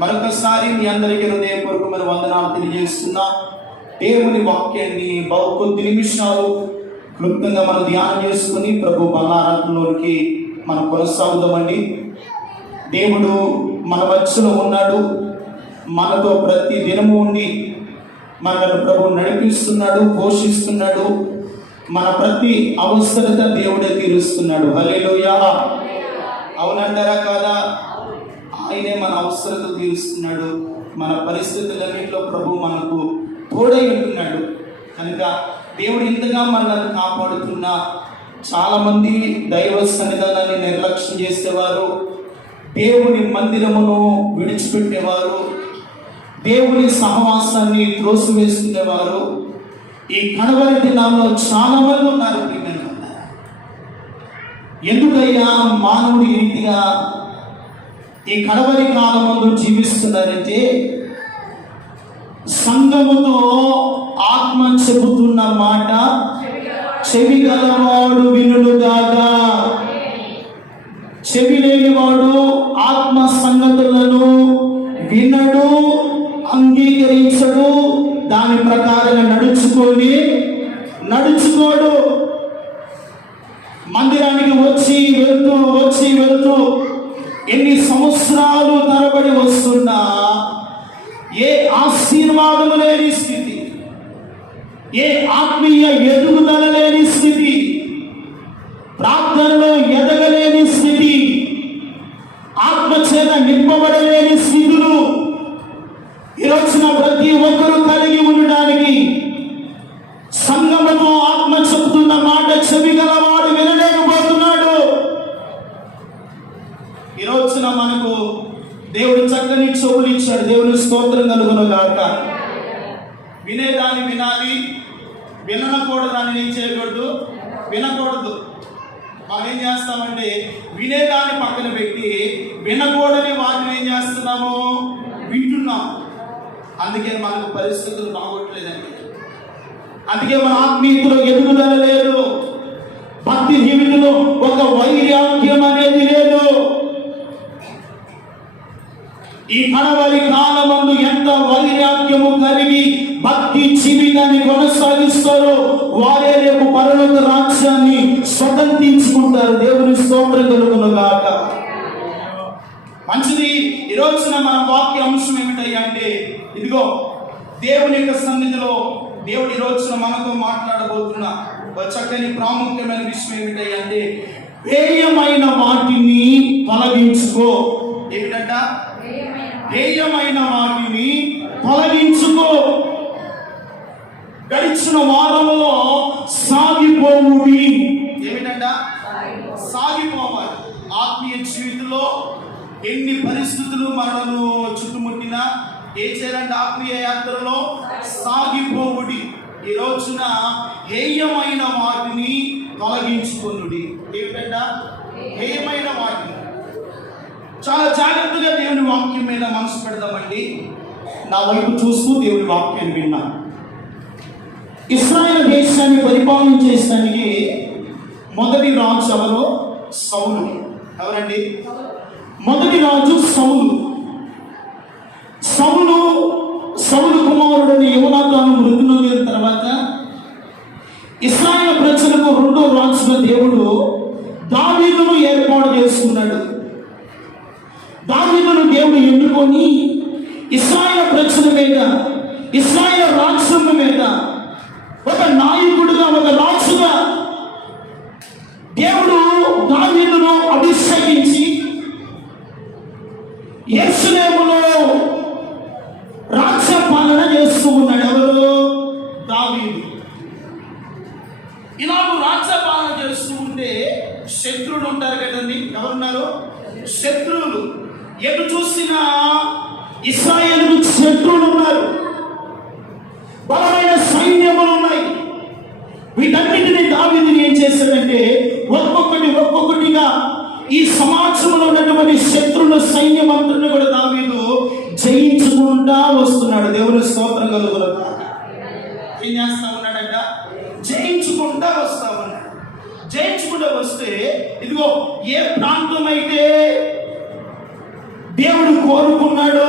మరొకసారి మీ అందరికీ హృదయపూర్వకమైన వందనాలు తెలియజేస్తున్నా. దేవుని వాక్యాన్ని కొద్ది నిమిషాలు క్లుప్తంగా మనం ధ్యానం చేసుకుని ప్రభు బలారాధనలోనికి మనం కొనసాగుదామండి. దేవుడు మన మధ్యలో ఉన్నాడు, మనతో ప్రతి దినము ఉండి మనను ప్రభు నడిపిస్తున్నాడు, పోషిస్తున్నాడు. మన ప్రతి అవసరత దేవుడే తీరుస్తున్నాడు. హల్లెలూయా. అవునంటారా కాదా? ఆయనే మన అవసరతలు తీరుస్తున్నాడు. మన పరిస్థితులన్నింటిలో ప్రభు మనకు తోడై ఉంటున్నాడు. కనుక దేవుడు ఇంతగా మనల్ని కాపాడుతున్నా చాలామంది దైవ సన్నిధానాన్ని నిర్లక్ష్యం చేసేవారు, దేవుని మందిరమును విడిచిపెట్టేవారు, దేవుని సహవాసాన్ని త్రోసివేసుకునేవారు ఈ కడవరి దినాల్లో చాలా మంది ఉన్నారు. ఎందుకయ్యా మానవుడి రీతిగా ఈ కడవరి కాలమందు జీవిస్తున్నారంటే, సంఘముతో ఆత్మ చెబుతున్న మాట చెవి గలవాడు వినుగాక, చెవి లేనివాడు ఆత్మ సంగతులను వినడు, అంగీకరించడు, దాని ప్రకారంగా నడుచుకోడు. మందిరానికి వచ్చి వెళ్తూ ఎన్ని సంవత్సరాలు తరబడి వస్తున్నా ఏ ఆశీర్వాదము లేని స్థితి, ఏ ఆత్మీయ ఎదుగుదల లేని స్థితి, ప్రార్థనలో ఎదగలేని స్థితి, ఆత్మచేత నింపబడలేని స్థితులు ఈరోజున ప్రతి ఒక్కరూ కలిగి ఉండడానికి సంఘముతో ఆత్మ చెబుతున్న మాట చెవి గలవాడు వినలేకపోతున్నాడు. ఈ రోజున మనకు దేవుడు చక్కని చెవులు ఇచ్చాడు. దేవుని స్తోత్రం కలుగునుగాక. వినేదాన్ని వినాలి, వినకూడదాన్ని ఏం చేయకూడదు, వినకూడదు. మనం ఏం చేస్తామంటే వినేదాన్ని పక్కన పెట్టి వినకూడని వాటిని ఏం చేస్తున్నాము, వింటున్నాం. అందుకే మనకు పరిస్థితులు బాగోట్లేదండి. అందుకే మన ఆత్మీయతలో ఎదుగుదల లేదు, భక్తి జీవితంలో ఒక వైరాగ్యం అనేది లేదు. ఈ కడవరి కాలమందు ఎంత వైరాగ్యము కలిగి భక్తి జీవితాన్ని కొనసాగిస్తారో వారే రేపు పరలోక రాజ్యాన్ని స్వతంత్రించుకుంటారు. దేవుని స్తోత్రం కలుగునుగాక. మంచిది. ఈ రోజున మన వాక్య అంశం ఏమిటయ్యా అంటే, ఇదిగో దేవుని యొక్క సన్నిధిలో దేవుడు ఈ రోజున మనతో మాట్లాడబోతున్న ఒక చక్కని ప్రాముఖ్యమైన విషయం ఏమిటయ్యా అంటే, హేయమైన వాటిని తొలగించుకో. ఏమిటంట? హేయమైన వాటిని తొలగించుకో. గడిచిన వారంలో సాగిపోవుడి. ఏమిటంట? సాగిపోవాలి. ఆత్మీయ జీవితంలో ఎన్ని పరిస్థితులు మనను చుట్టుముట్టినా ఏం చేయాలంటే ఆత్మీయ యాత్రలో సాగిపోవుడి. ఈ రోజున హేయమైన వాటిని తొలగించుకొనుడి. ఏమిటంట? హేయమైన వాటిని. చాలా జాగ్రత్తగా దేవుని వాక్యం మీద మనసు పెడదామండి. నా వైపు చూస్తూ దేవుని వాక్యాన్ని విన్నా. ఇశ్రాయేలు దేశాన్ని పరిపాలన చేసడానికి మొదటి రాజు ఎవరో? సౌలు. ఎవరండి? మొదటి రాజు సౌలు. సౌలు కుమారుడని యోనాతాను మృతి నొందిన తర్వాత ఇశ్రాయేలు ప్రజలకు రెండో రాజుగా దేవుడు దావీదును ఏర్పాటు చేసుకున్నాడు. దావీదును దేవుడు ఎన్నుకొని ఇశ్రాయేలు ప్రజల మీద, ఇశ్రాయేలు రాజ్యం మీద ఒక నాయకుడుగా, ఒక రాజుగా దేవుడు దావీదును అభిషేకించి యెరూషలేములో రాజ్య పాలన చేస్తూ ఉన్నాడు. ఎవరు? దావీదు. ఇలాగ రాజ్య పాలన చేస్తూ ఉంటే శత్రువులు ఉంటారు కదండి. ఎవరున్నారు? శత్రువులు. ఎటు చూసినా ఇశ్రాయేలుకు శత్రువులు ఉన్నారు, బలమైన సైన్యములు ఉన్నాయి. వీటన్నిటిని దావీదు ఏం చేశాడంటే ఒక్కొక్కటిగా ఈ సమాజంలో ఉన్నటువంటి శత్రువుల సైన్యం అంతా కూడా దావీదు జయించుకుంటా వస్తున్నాడు. దేవుని స్తోత్రం కలుగునుగాక. ఏం చేస్తా ఉన్నాడంట? జయించుకుంటా వస్తా ఉన్నాడు. జయించుకుంటూ వస్తే ఇదిగో ఏ ప్రాంతం అయితే దేవుడు కోరుకున్నాడో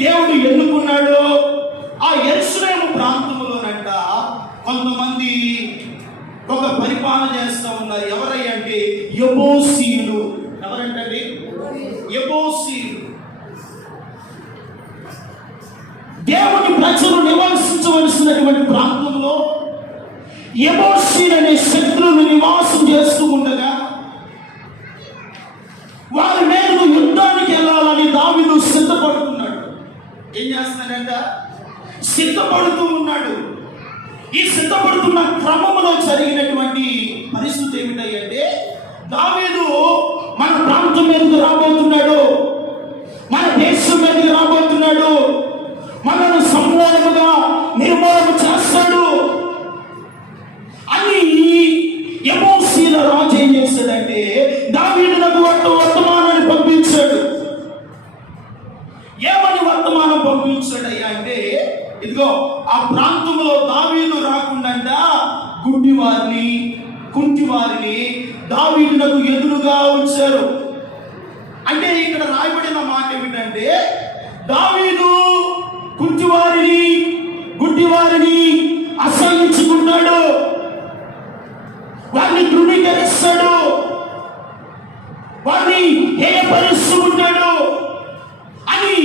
దేవుడు ఎన్నుకున్నాడో ఆ యెరూషలేము ప్రాంతంలోనంట కొంతమంది ఒక పరిపాలన చేస్తూ ఉన్నారు. ఎవరై అంటే యెబూసీయులు. ఎవరంటే యెబూసీయులు. దేవుని ప్రజలు నివసించవలసినటువంటి ప్రాంతంలో యెబూసీయులు అనే శత్రువులు నివాసం చేస్తూ ఉండగా వారి మీదకు యుద్ధానికి వెళ్ళాలని దావీదు సిద్ధపడుతున్నాడు. ఏం చేస్తున్నాడంట? సిద్ధపడుతూ ఉన్నాడు. ఈ సిద్ధపడుతున్న క్రమంలో జరిగినటువంటి పరిస్థితి ఏమిటంటే దావీదు మన ప్రాంతం మీదకి రాబోతున్నాడు, మన దేశం మీదకి రాబోతున్నాడు, మనను సమూలముగా నిర్మూలన చేస్తాడు అని యెబూసీయుల రాజు ఏం చేశాడంటే దావీదునకు వర్తమానాన్ని పంపించాడు. ఏమని వర్తమానం పంపించాడయ్యా అంటే, ఇదిగో ఆ ప్రాంతంలో దావీదు రాకుండా గుడ్డివారిని కుంటివారిని దావీదునకు ఎదురుగా ఉంచారు. అంటే ఇక్కడ రాయబడిన మాట ఏమిటంటే దావీదు కుంటివారిని గుడ్డివారిని అసహించుకుంటాడు, వారిని ధృవీకరిస్తాడు, వారిని హేయపరుస్తూ ఉంటాడు అని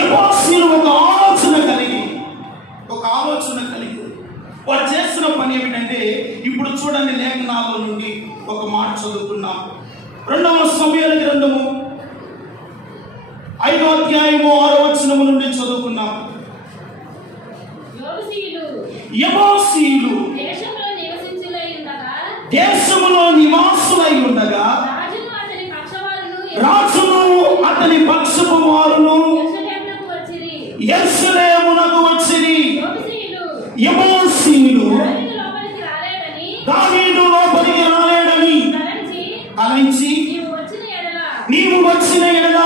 యెబూసీయులు ఒక ఆలోచన కలిగి వారు చేస్తున్న పని ఏమిటంటే ఇప్పుడు చూడండి, లేఖనాల్లో నుండి ఒక మాట చదువుకున్నాం. 2వ సమూయేలు గ్రంథము 5వ అధ్యాయము 6వ వచనము నుండి చదువుకున్నాం. యెబూసీయులు దేశములో నివాసులై ఉండగా రాజును అతని పక్షపు వారును యెరూషలేమునకు వచ్చిరి. యెబూసీయులు దావీదు లోపలికి రాలేడని తలంచి నీవు వచ్చిన ఎడల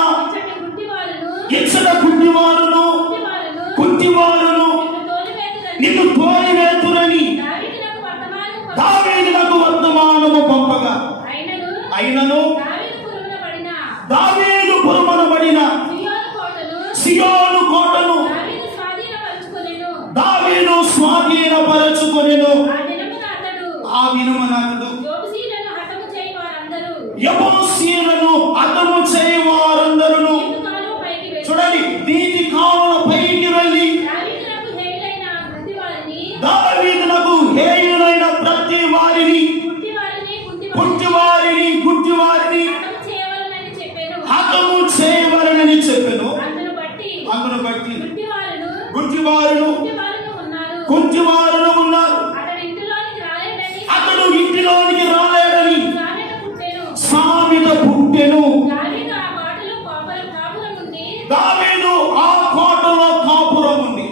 ఇచ్చట గుడ్డివారును కుంటివారును నిన్ను తోలివేతురని దావీదునకు వర్తమానము పంపగా అయినను దావీదు పురమనబడిన సియోను కోటను దావీదు స్వాధీనపరచుకొనెను. ఆ దినమున అతడు యెబూసీయులను హతము చేయి వారందరూ చూడండి నీతి కావున పైకి వెళ్ళి దావీదునకు హేయులైన ప్రతి వారిని కుంటివారిని గుడ్డివారిని హతము చేయవలెనని చెప్పెను. అందును బట్టి గుడ్డివారును కుంటివారును ఉన్నారు. అతడు ఇంటిలోనికి రాలేడని సామెత పుట్టెను. దావీదు ఆ కోటలో కాపురం ఉంది,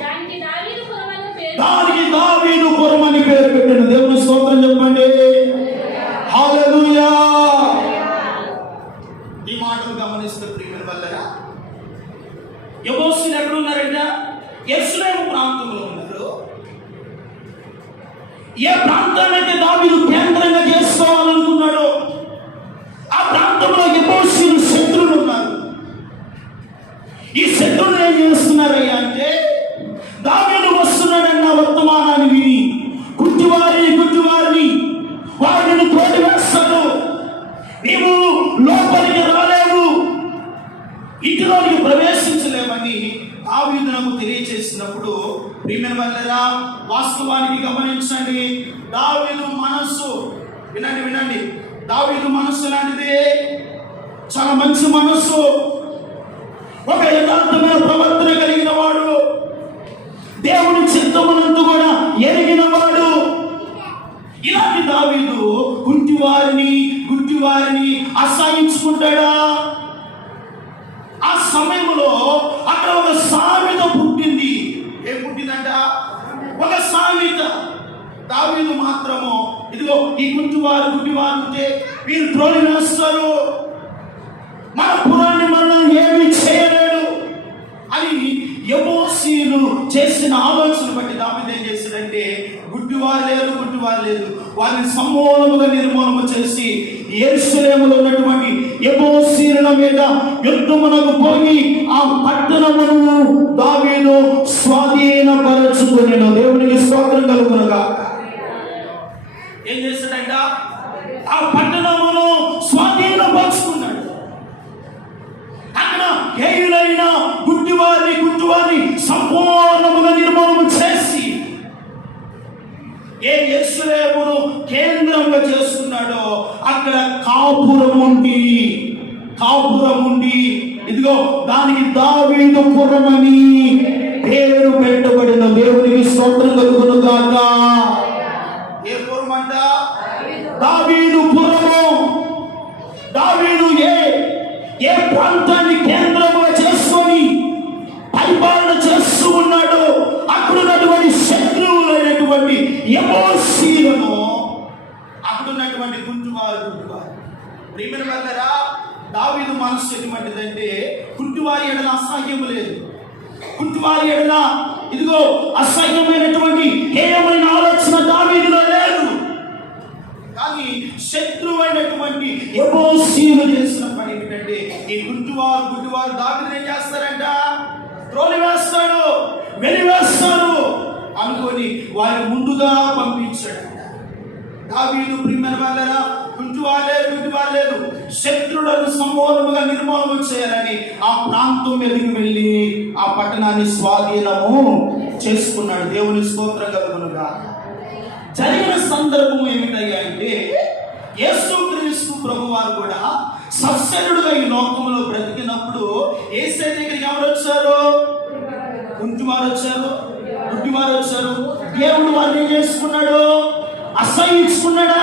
దానికి దావీదు పురం అని పేరు పెట్టెను. దేవుని స్తోత్రం చెప్పండి. హల్లెలూయా. ఈ మాటలు గమనిస్తే ప్రియమైన వాళ్ళరా, యెబూసీయులు ఎక్కడ ఉన్నారంట? యెరూషలేము ప్రాంతంలో ఉన్నారు. ఏ ప్రాంతాన్ని అయితే దావీదు కేంద్రంగా చేసుకోవాలనుకున్నాడో ఆ ప్రాంతంలో యెబూసీయులు శత్రువులు ఉన్నారు. ఈ శత్రువులు ఏం చేస్తున్నారయ్యా అంటే దావీదు వస్తున్నాడన్న వర్తమానాన్ని విని గుడ్డివారిని వారిని తోటి వేస్తాడు. నీవు లోపలికి రాలేవు, ఇంటిలోనికి ప్రవేశించలేమని దావీదునకు తెలియజేసినప్పుడు ప్రియమైన వాళ్ళరా, వాస్తవానికి గమనించండి, దావీదు మనస్సు వినండి, దావీదు మనస్సు లాంటిదే, చాలా మంచి మనస్సు, ఒక యథార్థమైన ప్రవర్తన కలిగిన వాడు, దేవుని చిత్తమునందు కూడా ఎరిగిన వాడు. ఇలాంటి దావీదు కుంటివారిని గుడ్డివారిని అసహించుకుంటాడా? ఆ సమయంలో అక్కడ ఒక సామెత పుట్టింది. ఏం పుట్టిందంట? ఒక సామెత. దావీదు మాత్రము ఇదిగో ఈ గుడ్డివారు ఉంటే వీరు త్రోలి వేస్తారు, మన పురాన్ని మనం ఏమి చేయలేడు అని యెబూసీయులు చేసిన ఆలోచన బట్టి దావీదు ఏం చేశాడంటే గుడ్డివారు లేదు వారిని సమూలముగా నిర్మూలన చేసి యెరూషలేములో ఉన్నటువంటి యెబూసీయుల మీద యుద్ధమునకు పోయి ఆ పట్టణ పట్టణమును దావీదు స్వాధీనపరచుకొనెను. దేవునికి స్తోత్రం కలుగునుగా. ఏం చేస్తాడంట? ఆ పట్టణమును స్వాధీనపరుచుకున్నాడు. అక్కడ హేయులైన గుడ్డివారిని సంపూర్ణముగా నిర్మూలన చేసి ఏ యెరూషలేమును కేంద్రంగా చేసుకున్నాడో అక్కడ కాపురం ఉండి ఇదిగో దానికి దావీదు పురమని పేరు పెట్టబడిన. దేవునికి స్తోత్రం కలుగును గాక. ఏ పురం అంట? దావీదు పురము. దావీదు ఏ ప్రాంతాన్ని కేంద్రంగా చేసుకొని పరిపాలన చేస్తూ ఉన్నాడు. అక్కడున్నటువంటి శత్రువులైనటువంటి యెబూసీయులను, అక్కడున్నటువంటి గుడ్డివారు ప్రియమైన వారలారా, దావీదు మనస్సు ఎటువంటిదంటే గుడ్డివారి ఎడల అసహ్యము లేదు. గుడ్డివారి ఎడల ఇదిగో అసహ్యమైనటువంటి హేయమైన ఆలోచన దావీదులో లేదు. కానీ శత్రువైనటువంటి యెబూసీయులు చేసిన పని ఏమిటంటే ఈ గుడ్డివారు దావీదుని ఏం చేస్తారంట? త్రోలివేస్తాడు, వెలివేస్తాడు అనుకొని వారిని ముందుగా పంపించాడు. దావీదు ప్రియమైన వారలారా, గుడ్డివారు లేదు, శత్రులను సంపూర్ణంగా నిర్మూలన చేయాలని ఆ ప్రాంతం మీదకి వెళ్ళి ఆ పట్టణాన్ని స్వాధీనము చేసుకున్నాడు. దేవుని స్తోత్రం కలుగునుగా. జరిగిన సందర్భం ఏమిటయ్యా అంటే యేసుక్రీస్తు ప్రభువారు కూడా సస్యరుడుగా ఈ లోకంలో బ్రతికినప్పుడు యేసయ్య దగ్గరికి ఎవరు వచ్చారు? గుడ్డివారు వచ్చారు. దేవుడు వారిని ఏం చేసుకున్నాడు? అసహించుకున్నాడా?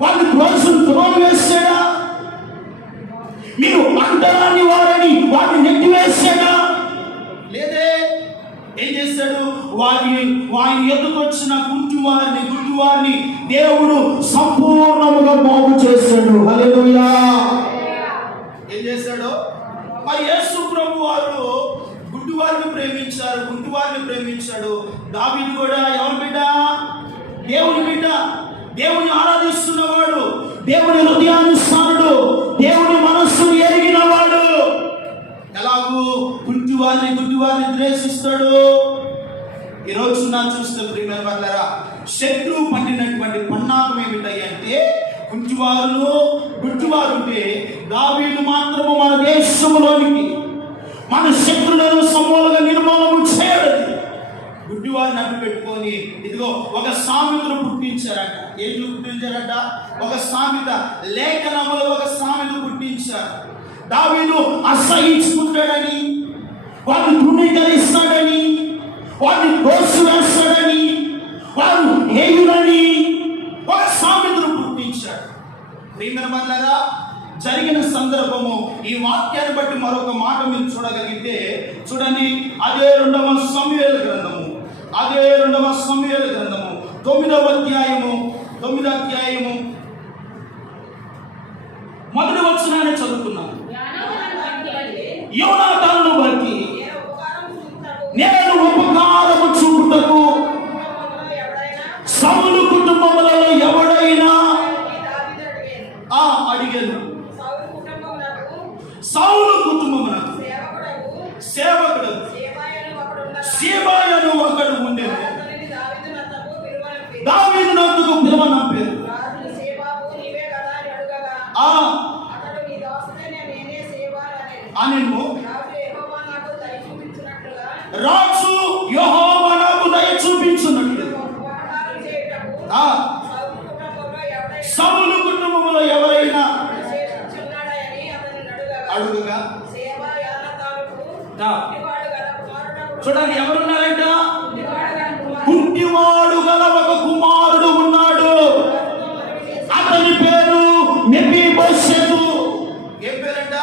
వారిని త్రోలు వేసాడా? మీరు అంటరాని వారని వారిని నెట్టివేసాడా? లేదే. ఏం చేశాడు? వారి ఎదుకు వచ్చిన గుడ్డివారిని దేవుడు సంపూర్ణముగా బాగు చేశాడు. హల్లెలూయా. ఏం చేశాడు? మరి యేసు ప్రభు వారు గుడ్డివారిని ప్రేమించాడు. దావీదు కూడా ఎవరి బిడ్డ? దేవుని బిడ్డ. దేవుని ఆరాధిస్తున్నవాడు, దేవుని హృదయానుసారుడు, దేవుని మనస్సును ఎరిగినవాడు. ఎలాగూ గుడ్డివారిని ద్వేషిస్తాడు. ఈ రోజు నా చూస్తే ప్రియమైన వారలారా, శత్రువు పండినటువంటి పన్నాగం ఏమిటాయి అంటే గుడ్డివారు ఉంటే దావీదు మాత్రము మన దేశంలోనికి మన శత్రులను సమూలంగా నిర్మూలన చేయడు. గుడ్డివారిని అడ్డు పెట్టుకొని ఇదిగో ఒక సామెతను పుట్టించారట. ఏం పుట్టించారట? ఒక సామెత, లేఖనములో ఒక సామెత పుట్టించారు. దావీదు అసహించుకుంటాడని, వారిని తృణీకరిస్తాడని, వారిని దోషి వేస్తాడని, వారు హేయులని ఒక సామెతను పుట్టించాడు. ప్రియమైన వారలారా, జరిగిన సందర్భము ఈ వాక్యాన్ని బట్టి మరొక మాట మీరు చూడగలిగితే చూడండి. అదే రెండవ సమూయేలు గ్రంథము 9వ అధ్యాయము 1వ వచనాన్ని చదువుకున్నాను. యోనాతానును బట్టి నేను ఉపకారము చూపుటకు సౌలు కుటుంబములలో ఎవడైనా అడిగాను. సౌలు కుటుంబమునకు సేవకుడు సీబాయను ఒకడు ఉండేది. దావీదునకు పిలువనంపారు. అనెను. రాజు యెహోవా నాకు దయ చూపించున్నట్లు సౌలు కుటుంబములో ఎవరైనా అడుగుగా చూడండి ఎవరున్నారంట? గుడ్డివాడు గల ఒక కుమారుడు ఉన్నాడు. అతని పేరు మెఫీబోషెతు. ఏం పేరంట?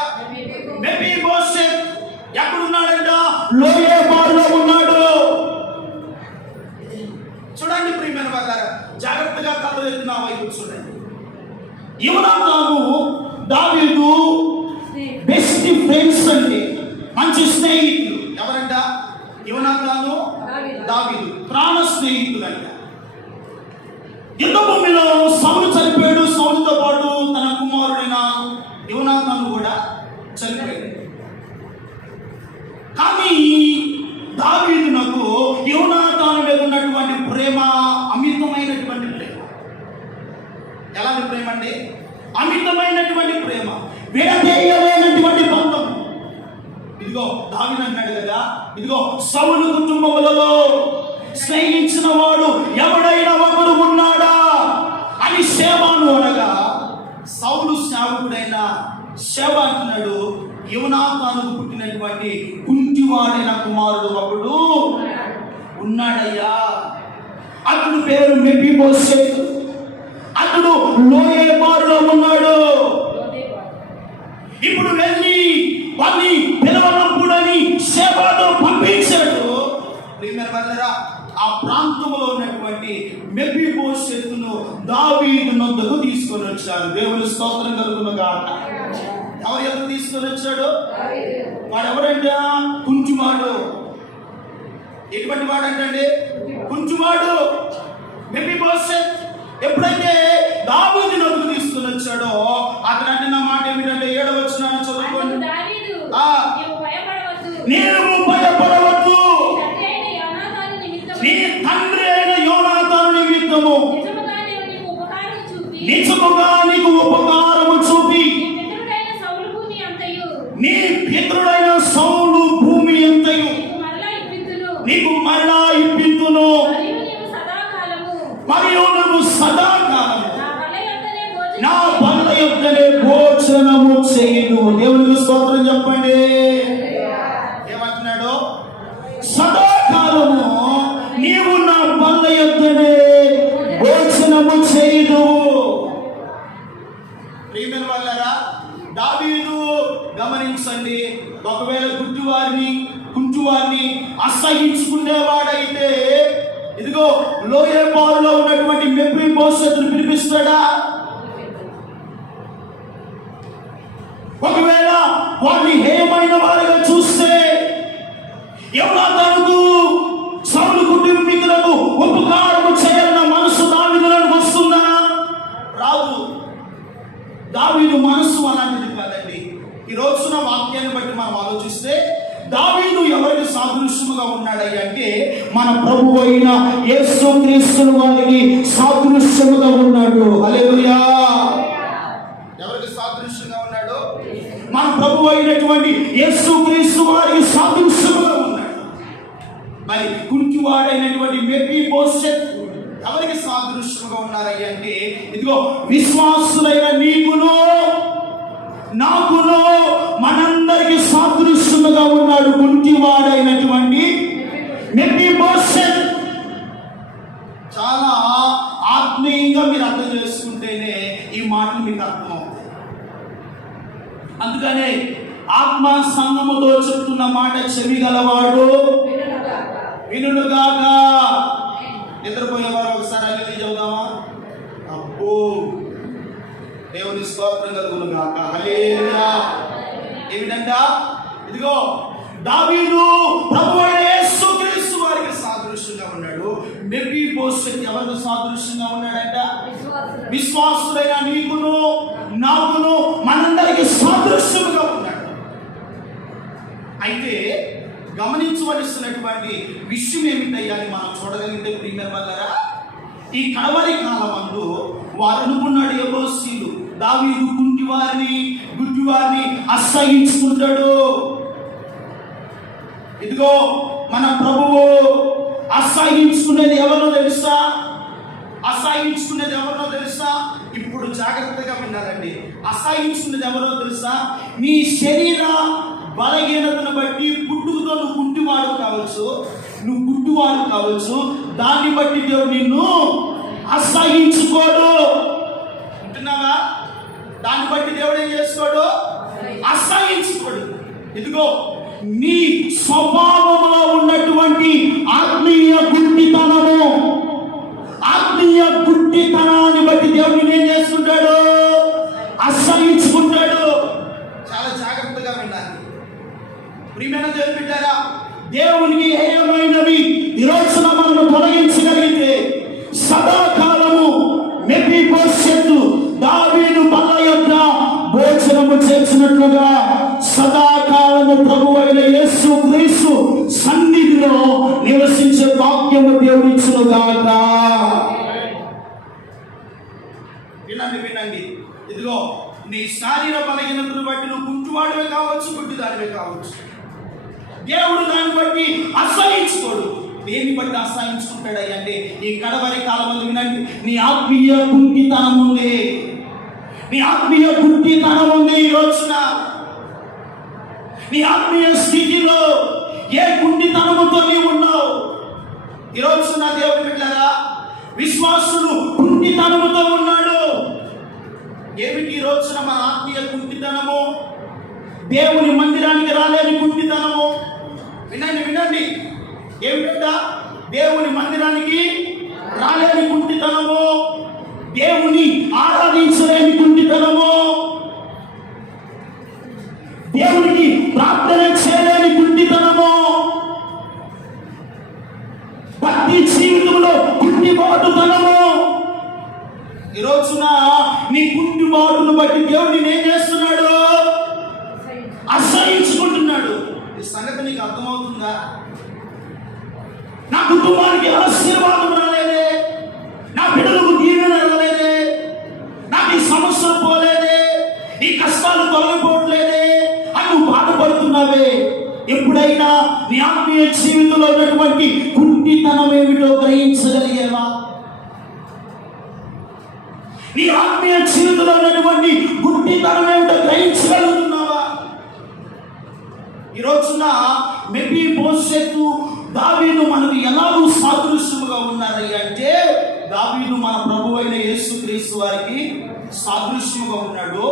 మెఫీబోషెత్. ఎక్కడున్నాడంట? లోయబారులో ఉన్నాడు. చూడండి ప్రియమైన వారలారా, జాగ్రత్తగా కళ్ళు ఎత్తిన వైపు చూడండి. యోనాతాను దావీదు బెస్ట్ ఫ్రెండ్స్ అండి, మంచి స్నేహితులు. ఎవరంట? యోనాతాను దావీదు ప్రాణ స్నేహితులు అంట. యుద్ధ భూమిలో సౌలు చనిపోయాడు. సౌలుతో పాటు తన కుమారుడైన యోనాతాను కూడా చనిపోయాడు. అమితమైనటువంటి ప్రేమ, విడదీయలేనటువంటి బంధం. ఇదిగో దావీదు అన్నాడు కదా, ఇదిగో సౌలు కుటుంబములలో స్నేహించిన వాడు ఎవడైనా ఒకడు ఉన్నాడా అని షేబాను అనగా, సౌలు సేవకుడైన షేబా అంటున్నాడు, యోనాతానుకు పుట్టినటువంటి కుంటివాడైన కుమారుడు ఒకడు ఉన్నాడయ్యా. అతడు పేరు మెఫీబోషెతు. అతడు లోయెబారులో ఉన్నాడు. ఇప్పుడు వెళ్ళి వారిని పిలవనప్పుడని షేబాను పంపించాడు. ఆ ప్రాంతంలో ఉన్నటువంటి మెఫీబోషెతును దావీదు నొద్దకు తీసుకొని వచ్చాడు. దేవుని స్తోత్రం కలుగును గాక. ఎవరు ఎవరు తీసుకొని వచ్చాడు? వాడు ఎవరంటే కుంచువాడు. ఎటువంటి వాడు అంటే కుంచువాడు మెఫీబోషెతు. ఎప్పుడైతే దావీదు నొద్దకు తీసుకొని వచ్చాడో అతను అంటే నా మాట ఏమిటంటే 7వ వచనాన్ని చదువుకోండి. నేను భయపడవద్దు, నీ తండ్రి అయిన యోనాతాను నిమిత్తము నిజముగా నీకు ఉపకారము చూపి నీ పితరుడైన సౌలు భూమి అంతయు నీకు మరలా ఇప్పింతును, మరియు నువ్వు సదాకాలము నా బల్ల యొద్దనే భోజనము చేయును. దేవునికి స్తోత్రం చెప్పండి. ఏమంటున్నాడు? సదాకాలము నీవు నా బల్ల యొద్దనే భోజనము చేయును. ప్రియమైన వాళ్ళారా, దావీదు గమనించండి, ఒకవేళ కుంటువారిని అసహించుకునేవాడైతే ఇదిగో లోయెబారులో ఉన్నటువంటి మెఫీబోషెతును పిలిపిస్తాడా? ఒకవేళ వారిని హేయమైన వారిగా చూస్తే యోనాతానుకు సౌలు కుటుంబీకులకు ఉపకారము చేయాలన్న మనసు దావీదులకు వస్తుందా? రాదు. దావీదు మనసు అలాంటిది కాదండి. ఈ రోజున వాక్యాన్ని బట్టి మనం ఆలోచిస్తే దావీదు ఎవరికి సాదృశ్యముగా ఉన్నాడయ్య అంటే మన ప్రభువు అయిన యేసుక్రీస్తు వారికి సాదృశ్యముగా ఉన్నాడు. హల్లెలూయా. ఎవరికి సాదృశ్యంగా ఉన్నాడు? మన ప్రభువు అయినటువంటి యేసుక్రీస్తు వారికి సాదృశ్యముగా ఉన్నాడు. మరి కుంటివాడైనటువంటి మెఫీబోషెతు ఎవరికి సాదృశ్యముగా ఉన్నారయ్య అంటే ఇదిగో విశ్వాసులైన నీకును నాకును మనందరికి సాదృశ్యముగా ఉన్నాడు కుంటివాడైనటువంటి మెఫీబోషెతు. చాలా ఆత్మీయంగా మీరు అర్థం చేసుకుంటేనే ఈ మాటలు మీకు అర్థమవుతాయి. అందుకనే ఆత్మ సంగముతో చెప్తున్న మాట చెవి గలవాడు వినుగాక. నిద్రపోయేవారు ఒకసారి అల్లి చదువుదామా? అబ్బో, దేవుని స్తోత్రం కలుగును గాక. హల్లెలూయా. ఏమిటంట? ఇదిగో దావీదు ప్రభువైన యేసుక్రీస్తు వారికి సాదృశ్యంగా ఉన్నాడు. మెఫీబోషెతు ఎవరికి సాదృశ్యంగా ఉన్నాడంట? విశ్వాసులైన నీకును నాకును మనందరికి సాదృశ్యముగా ఉన్నాడు. అయితే గమనించవలసినటువంటి విషయం ఏమిటయ్యా అని మనం చూడగలిగితే ప్రియమైన వాళ్ళారా, ఈ కడవరి కాలమందు వారు అనుకున్నాడు యెబూసీయులు దావీదు గుడ్డివారిని అసహించుకుంటాడు. ఇదిగో మన ప్రభువు అసహించుకునేది ఎవరో తెలుసా? ఇప్పుడు జాగ్రత్తగా విన్నారండి. అసహించుకునేది ఎవరో తెలుసా? నీ శరీర బలహీనతను బట్టి పుట్టుకతో నువ్వు గుడ్డివాడు కావచ్చు, దాన్ని బట్టి దేవుడు నిన్ను అసహించుకోడు. వింటున్నావా? దాన్ని బట్టి దేవుడు ఏం చేసుకోడు? అసహించుకోడు. ఇదిగో నీ స్వభావంలో ఉన్నటువంటి ఆత్మీయ గుడ్డితనాన్ని బట్టి దేవుడు ఏం చేసుకుంటాడు? అసహించుకుంటాడు. చాలా జాగ్రత్తగా వినాలి ప్రియమైన దేవుని బిడ్డలారా. దేవునికి హేయమైనవి ఈ రోజున మనం తొలగించగలిగితే సదాకాలము మెఫీబోషెతు దావీదు బల్ల యొద్ద భోజనము చేసినట్లుగా సదాకాలము ప్రభువైన యేసుక్రీస్తు సన్నిధిలో నివసించే భాగ్యము దేవుడిచ్చును గాక. వినండి. ఇదిగో శారీర బలహీనతను బట్టి నువ్వు కుంటువాడివే కావచ్చు, గుడ్డిదానివే కావచ్చు. దేవుడు దాన్ని బట్టి అసహించుకోడు. దేన్ని బట్టి అసహించుకుంటాడయ్యా అంటే ఈ కడవరి కాలంలో వినండి, నీ ఆత్మీయ కుంటితనం ఉంది, నీ ఆత్మీయ కుంటితనం ఉంది. ఈ రోజున నీ ఆత్మీయ స్థితిలో ఏ కుంటితనముతో నీవు ఉన్నావు? ఈ రోజున దేవుని బిడ్డలారా, విశ్వాసులు కుంటితనముతో ఉన్నాడు. ఏమిటి ఈ రోజున మన ఆత్మీయ కుంటితనము? దేవుని మందిరానికి రాలేని కుంటితనము. వినండి వినండి, ఏమిటంట? దేవుని మందిరానికి రాలేని కుంటితనము, దేవుని ఆరాధించలేని కుంటితనము, దేవునికి ప్రార్థన చేయలేని కుంటితనము, భక్తి జీవితంలో కుంటిబాటుతనము. ఈ రోజున నీ కుంటిబాటును బట్టి దేవుడు ఏం చేస్తున్నాడు? అసహించుకుంటున్నాడు. ఈ సంగతి నీకు అర్థమవుతుందా? నా కుటుంబానికి ఆశీర్వాదం రాలేదే, నా బిడ్డలకు దీవెన రాలేదే, నాకు ఈ సమస్యలు పోలేదే, ఈ కష్టాలు తొలగిపోవట్లేదే అని నువ్వు బాధపడుతున్నావే. ఎప్పుడైనా నీ ఆత్మీయ జీవితంలో ఉన్నటువంటి కుంటితనం ఏమిటో గ్రహించగలిగేవా? నీ ఆత్మీయ జీవితంలో ఉన్నటువంటి కుంటితనం ఏమిటో గ్రహించగలుగుతున్నావా? ఈ రోజున మెఫీబోషెతు దావీదు మనకు ఎలాగూ సాదృశ్యముగా ఉన్నారయ్య అంటే, దావీదు మన ప్రభు అయిన యేసుక్రీస్తు వారికి సాదృశ్యముగా ఉన్నాడు.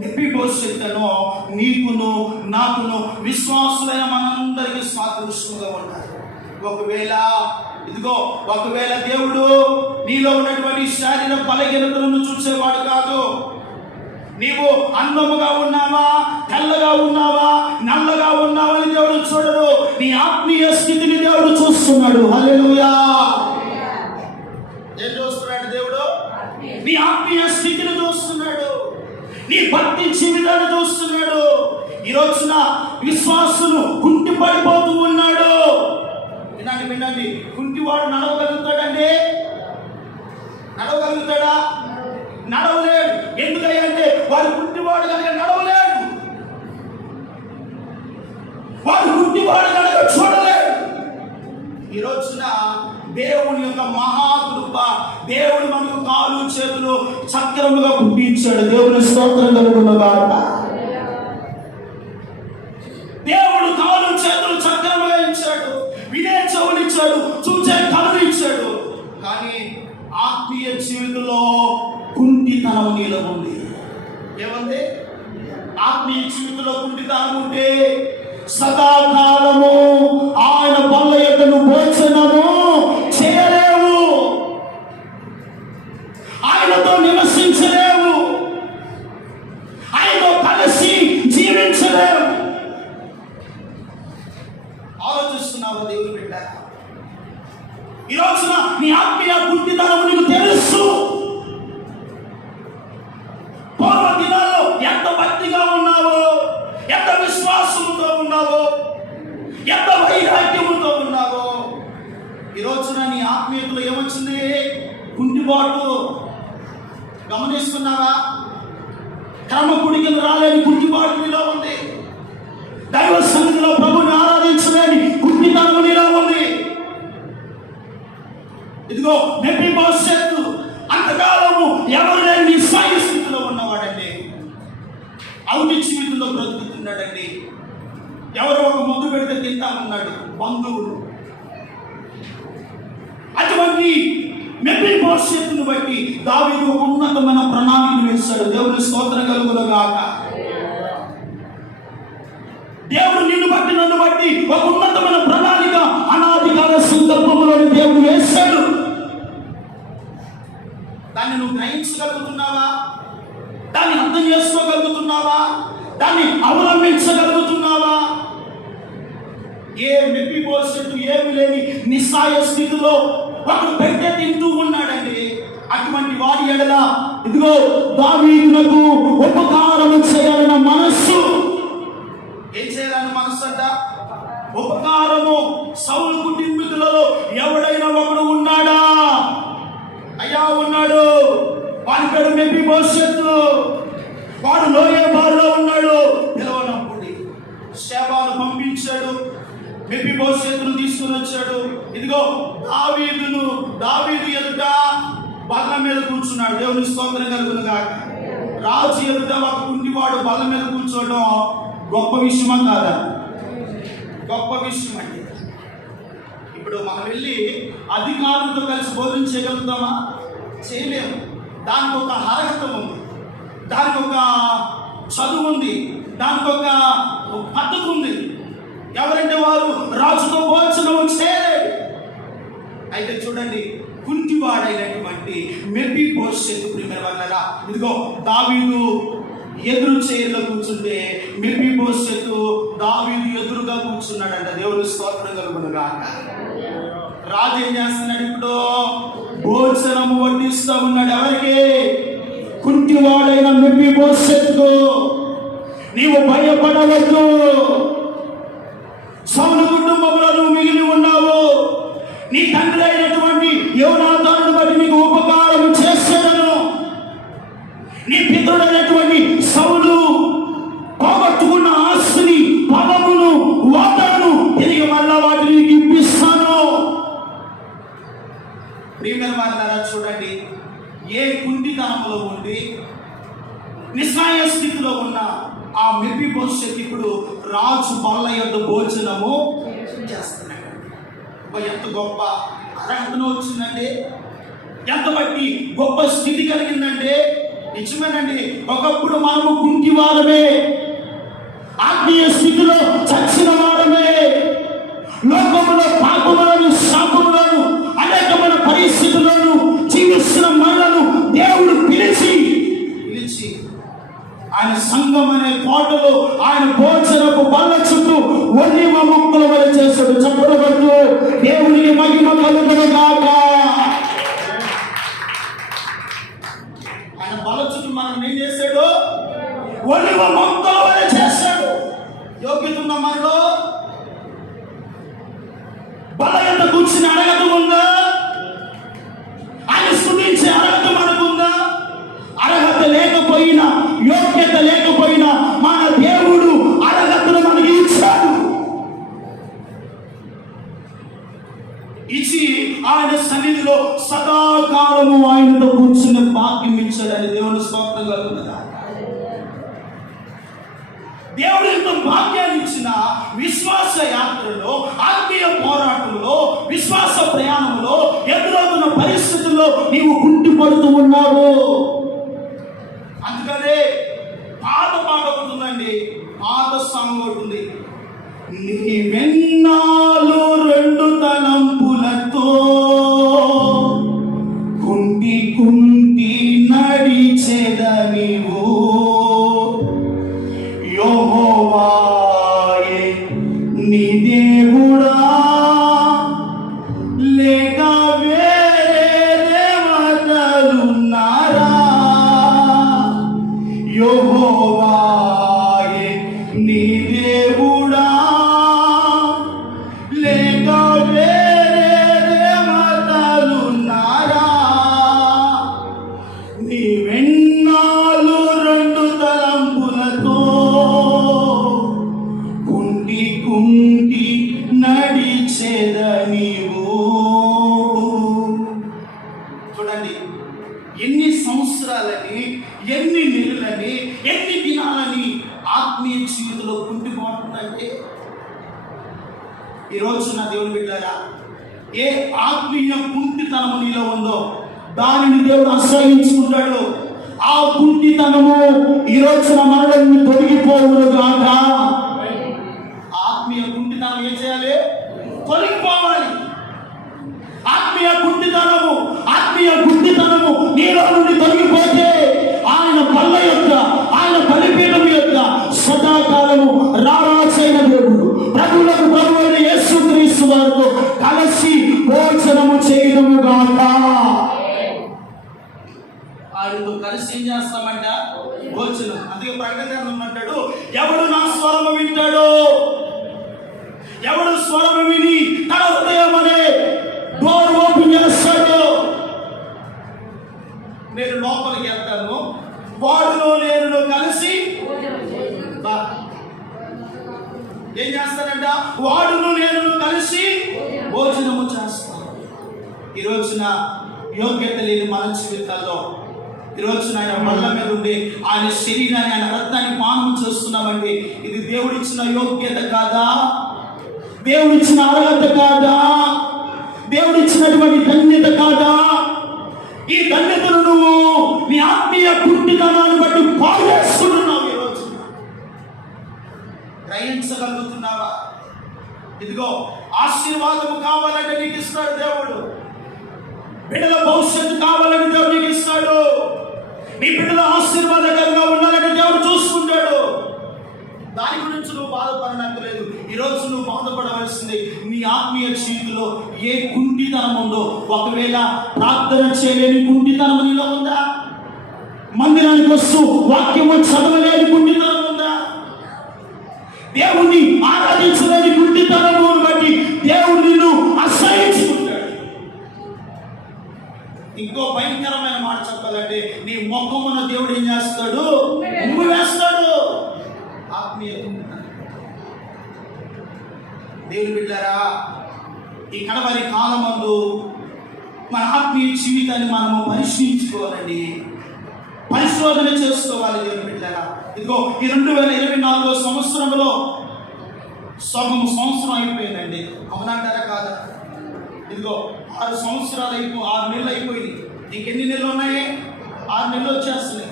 మెఫీబోషెతును నీకును నాకును విశ్వాసులైన మనందరికీ సాదృశ్యముగా ఉన్నారు. ఒకవేళ దేవుడు నీలో ఉన్నటువంటి శారీర బలహీనతలను చూసేవాడు కాదు. నీవు అందముగా ఉన్నావా, తెల్లగా ఉన్నావా, నల్లగా ఉన్నావా అని దేవుడు చూడడు. నీ ఆత్మీయ స్థితిని దేవుడు చూస్తున్నాడు. హల్లెలూయా. ఏం చూస్తున్నాడు దేవుడు? నీ ఆత్మీయ స్థితిని చూస్తున్నాడు, నీ భక్తి జీవితాన్ని చూస్తున్నాడు. ఈ రోజున విశ్వాసులు కుంటి పడిపోతూ ఉన్నాడు. వినండి వినండి, కుంటివాడు నడవగలుగుతాడండి? నడవగలుగుతాడా? నడవలేడు. ఎందుకంటే వాడు కుంటివాడు కనుక నడవలేడు, వాడు కుంటివాడు కనుక చూడలేడు. ఈ రోజున దేవుని యొక్క మహాకృప, దేవుడు మనకు కాలు చేతులు సక్రమంగా పుట్టించాడు. దేవుని స్తోత్రం కలుగునుగాక. దేవుడు కాలు చేతులు సక్రమంగా ఇచ్చాడు, వినే చెవులు ఇచ్చాడు, చూసే కళ్ళు ఇచ్చాడు. కానీ ఆత్మీయ జీవితంలో కుంటితనం నీలో ఉంది. ఏముంది? ఆత్మీయ జీవితంలో కుంటితనం ఉంటే సదాకాలము ఆయన పనుల యొక్క భోజనము చేయలేవు, ఆయనతో నివసించలేవు, ఆయనతో కలిసి జీవించలేవు. ఆలోచిస్తున్నావు దేవుని బిడ్డ? ఈ రోజున నీ ఆత్మీయ కుంటితనం నీకు తెలుసు. పూర్వ దినాల్లో ఎంత భక్తిగా ఉన్నావో, ఎంత విశ్వాసంతో ఉన్నావో, ఎంత వైరాగ్యముతో ఉన్నావో, ఈ రోజున నీ ఆత్మీయతలో ఏమొచ్చింది? కుంటిబాటు. గమనిస్తున్నావా? క్రమకుడికి రాలేని కుంటిబాటు నీలో ఉంది. దైవ సన్నిధిలో ప్రభుని ఆరాధించలేని కుంటితనం నీలో ఉంది. ఇదిగో మెఫీబోషెతు అంతకాలము ఎవరు లేని నిస్సాయ స్థితిలో ఉన్నవాడండి. అవుని జీవితంలో బ్రతుకుతున్నాడండి. ఎవరో ఒక ముందు పెడితే తింటామన్నాడు బంధువులు. అటువంటి మెఫీబోషెతును బట్టి దావీదు ఒక ఉన్నతమైన ప్రణాళికను వేశాడు. దేవుని స్తోత్రం కలుగునుగాక. దేవుడు నిన్ను బట్టి నన్ను బట్టి ఒక ఉన్నతమైన ప్రణాళిక అనాదికాల సందర్భంలో దేవుడు వేశాడు. దాన్ని నువ్వు గ్రహించగలుగుతున్నావా? దాన్ని అర్థం చేసుకోగలుగుతున్నావా? దాన్ని అవలంబించగలుగుతున్నావా? ఏ మెఫీబోషెతు ఏమి లేని నిస్సాయ స్థితిలో ఒకడు పెట్టే తింటూ ఉన్నాడండి. అటువంటి వాడి ఎడల ఇదిగో దావీదునకు ఉపకారం చేయాలన్న మనస్సు. ఏం చేయాలని మనస్సు అంట? ఉపకారము. సౌలు కుటుంబీకులలో ఎవడైనా ఒకడు ఉన్నాడా? అయ్యా ఉన్నాడు. వాని పేరు మెఫీబోషెతు. వాడు లోయ బారులో ఉన్నాడు, పిలవనప్పుడు శేబాను పంపించాడు, మెఫీబోషెతును తీసుకుని వచ్చాడు. ఇదిగో దావీదు ఎదుట బల్ల మీద కూర్చున్నాడు. దేవుని స్తోత్రం కలుగును గాక. రాజు ఎదుట ఒక కుంటివాడు బల్ల మీద కూర్చోవడం గొప్ప విషయమా కాదా? గొప్ప విషయం అండి. ఇప్పుడు మనం వెళ్ళి అధికారులతో కలిసి బోధించగలుగుతామా? చేయలేము. దానికి ఒక అర్హత ఉంది, దానికి ఒక చదువు ఉంది, దానికి ఒక పద్ధతి ఉంది. ఎవరంటే వారు రాజుతో భోజనం చేయలేడు. అయితే చూడండి, కుంటివాడైనటువంటి మెఫీబోషెతు ప్రియమైన వారలారా, ఇదిగో దావీదు ఎదురు చైర్లో కూర్చుంటే మెఫీబోషెతు దావీదు ఎదురుగా కూర్చున్నాడంట. దేవుని స్తోత్రం కలుగును గాక. రాజు ఏం చేస్తున్నాడు? ఇప్పుడు భోజనము వడ్డిస్తూ ఉన్నాడు. ఎవరికి? కుంటివాడైన మెఫీబోషెతు. నీవు భయపడవద్దు, సౌలు కుటుంబంలో నువ్వు మిగిలి ఉన్నావు. నీ తండ్రి అయినటువంటి యోనాతానుని బట్టి నీకు ఉపకారం చేసేదను. నీ పితరుడైనటువంటి సౌలు పోగొట్టుకున్న ఆస్తిని, పొలమును, ఓటను తిరిగి మళ్ళా వాటిని నీకు ఇప్పిస్తాను. ప్రియమైన వారలారా, చూడండి, ఏ కుంటితనంలో ఉండి నిస్సహాయ స్థితిలో ఉన్న ఆ మెఫీబోషెతు ఇప్పుడు రాజు బల్ల యొద్ద భోజనము చేస్తున్నాడు. ఎంత గొప్ప అర్హతను వచ్చిందండి, ఎంత బట్టి గొప్ప స్థితి కలిగిందంటే నిజమేనండి. ఒకప్పుడు మనము కుంటి వారమే, ఆత్మీయ స్థితిలో చచ్చిన వారమే, లోకములో పాపములను, శాపములను, అనేకమైన పరిస్థితులను జీవిస్తున్న మనలను దేవుడు పిలిచి ఆయన సంఘం అనే కోటలో ఆయన భోజనపు బల్ల చుట్టూ ఒలివ మొక్కల వలె చేశాడు. చప్పట్లు దేవునికి మహిమ కలుగును గాక. ఆయన బల్ల చుట్టూ మనం ఏం చేశాడు? ఒలివ మొక్కల వలె చేశాడు. యోగ్యత ఉన్న మనలో బల్ల ఎంత కూర్చుని అడగదు ఉందా? ఆయన స్తుతించే అర్హత మనకుందా? అర్హత లేకపోయినా, యోగ్యత లేకపోయినా మన దేవుడు అర్హతను మనకి ఇచ్చాడు. ఇచ్చి ఆయన సన్నిధిలో సదాకాలము ఆయనతో కూర్చుని భాగ్యం ఇచ్చాడని దేవుని స్తోత్రం కలుగుతుందా? దేవుడు ఎంతో భాగ్యాన్ని ఇచ్చిన విశ్వాస యాత్రలో, ఆత్మీయ పోరాటంలో, విశ్వాస ప్రయాణంలో ఎదురవుతున్న పరిస్థితుల్లో నీవు కుంటిపడుతూ ఉన్నావు. అందుకనే పాత పాట అవుతుందండి, పాత సాంగ్ అవుతుంది. నీ వెన్నాలు రెండు తలంపులతో కుంటి కుంటి నడిచేద నీవు, యెహోవాయే నీ దేవుడా లేక వేరే దేవతలున్నారా? యెహోవాయే నీ దేవుడా లేక వేరే దేవతలున్నారా? నీ వెన్నాలు రెండు తలంపులతో కుంటి కుంటి నడిచేద నీవు. చూడండి, ఎన్ని సంవత్సరాలని, ఎన్ని నెలలని, ఎన్ని దినాలని ఆత్మీయ జీవితంలో కుంటిపోతుందంటే, ఈరోజు నా దేవుని బిడ్డలారా, ఏ ఆత్మీయ కుంటితనము నీలో ఉందో దానిని దేవుడు అసహించుకుంటాడు. ఆ కుంటితనము ఈ రోజున మనలో తొలగిపోవును గాక. ఆత్మీయ కుంటితనం ఏం చేయాలి? తొలగిపోవాలి. ఆత్మీయ కుంటితనము నీలో నుండి తొలగిపోతే ఆయన బల్ల యొక్క, ఆయన బలిపీఠం యొక్క సదాకాలము రారాజైన దేవుడు, ప్రభువులకు ప్రభు అయిన యేసుక్రీస్తు వారితో కలిసి భోజనము చేయడము గాక. ఆయనతో కలిసి ఏం చేస్తామంట? భోజనం. అందుకే ప్రకటన అంటాడు, ఎవడు నా స్వరము వింటాడో, ఎవడు స్వరము విని తన హృదయం అనే డోర్ ఓపెన్ చేస్తాడు, నేను లోపలికి వెళ్తాను, వాడులో నేను కలిసి ఏం చేస్తాడంట? వాడును నేను కలిసి భోజనము చేస్తాను. ఈ రోజున యోగ్యత లేని మన జీవితాల్లో ఈ రోజున ఆయన బల్ల మీద ఉండి ఆయన శరీరాన్ని, ఆయన రక్తాన్ని పానం చేస్తున్నామండి. ఇది దేవుడిచ్చిన యోగ్యత కాదా? దేవుడిచ్చిన అర్హత కాదా? దేవుడిచ్చినటువంటి ధన్యత కాదా? ఈ ధన్యతను నువ్వు నీ ఆత్మీయ కుంటితనాన్ని బట్టి పాల్గొస్తున్నావు. ఈరోజు గ్రహించగలుగుతున్నావా? ఇదిగో ఆశీర్వాదము కావాలంటే నీకు ఇస్తాడు దేవుడు. బిడ్డల భవిష్యత్తు కావాలంటే దేవుడు నీకు ఇస్తాడు. నీ బిడ్డల ఆశీర్వాదకరంగా ఉండాలంటే దేవుడు చూసుకుంటాడు. దాని గురించి నువ్వు బాధపడనక్కర్లేదు. ఈరోజు నువ్వు బాధపడవలసింది నీ ఆత్మీయ జీవితంలో ఏ కుంటితనం ఉందో. ఒకవేళ ప్రార్థన చేయలేని కుంటితనం నీలో ఉందా? మందిరానికి వస్తూ వాక్యము చదవలేని కుంటితనం ఉందా? దేవుణ్ణి ఆరాధించలేని కుంటితనము బట్టి దేవుడు నిన్ను అసహించుకుంటాడు. ఇంకో భయంకరమైన మాట చెప్పాలంటే నీ ముఖమున దేవుడు ఏం చేస్తాడు? ఉమ్ము వేస్తాడు. ఆత్మీయ దేవుని బిడ్డలారా, ఈ కడవరి కాలమందు మన ఆత్మీయ జీవితాన్ని మనము పరిశీలించుకోవాలండి, పరిశోధన చేసుకోవాలి. దేవుని బిడ్డలారా, ఇదిగో ఈ 2024 సంవత్సరంలో సగం సంవత్సరం అయిపోయిందండి. అవునంటారా కాదా? ఇదిగో 6 సంవత్సరాలు 6 నెలలు అయిపోయింది. ఇంకెన్ని నెలలు ఉన్నాయి? 6 నెలలు వచ్చేస్తున్నాయి.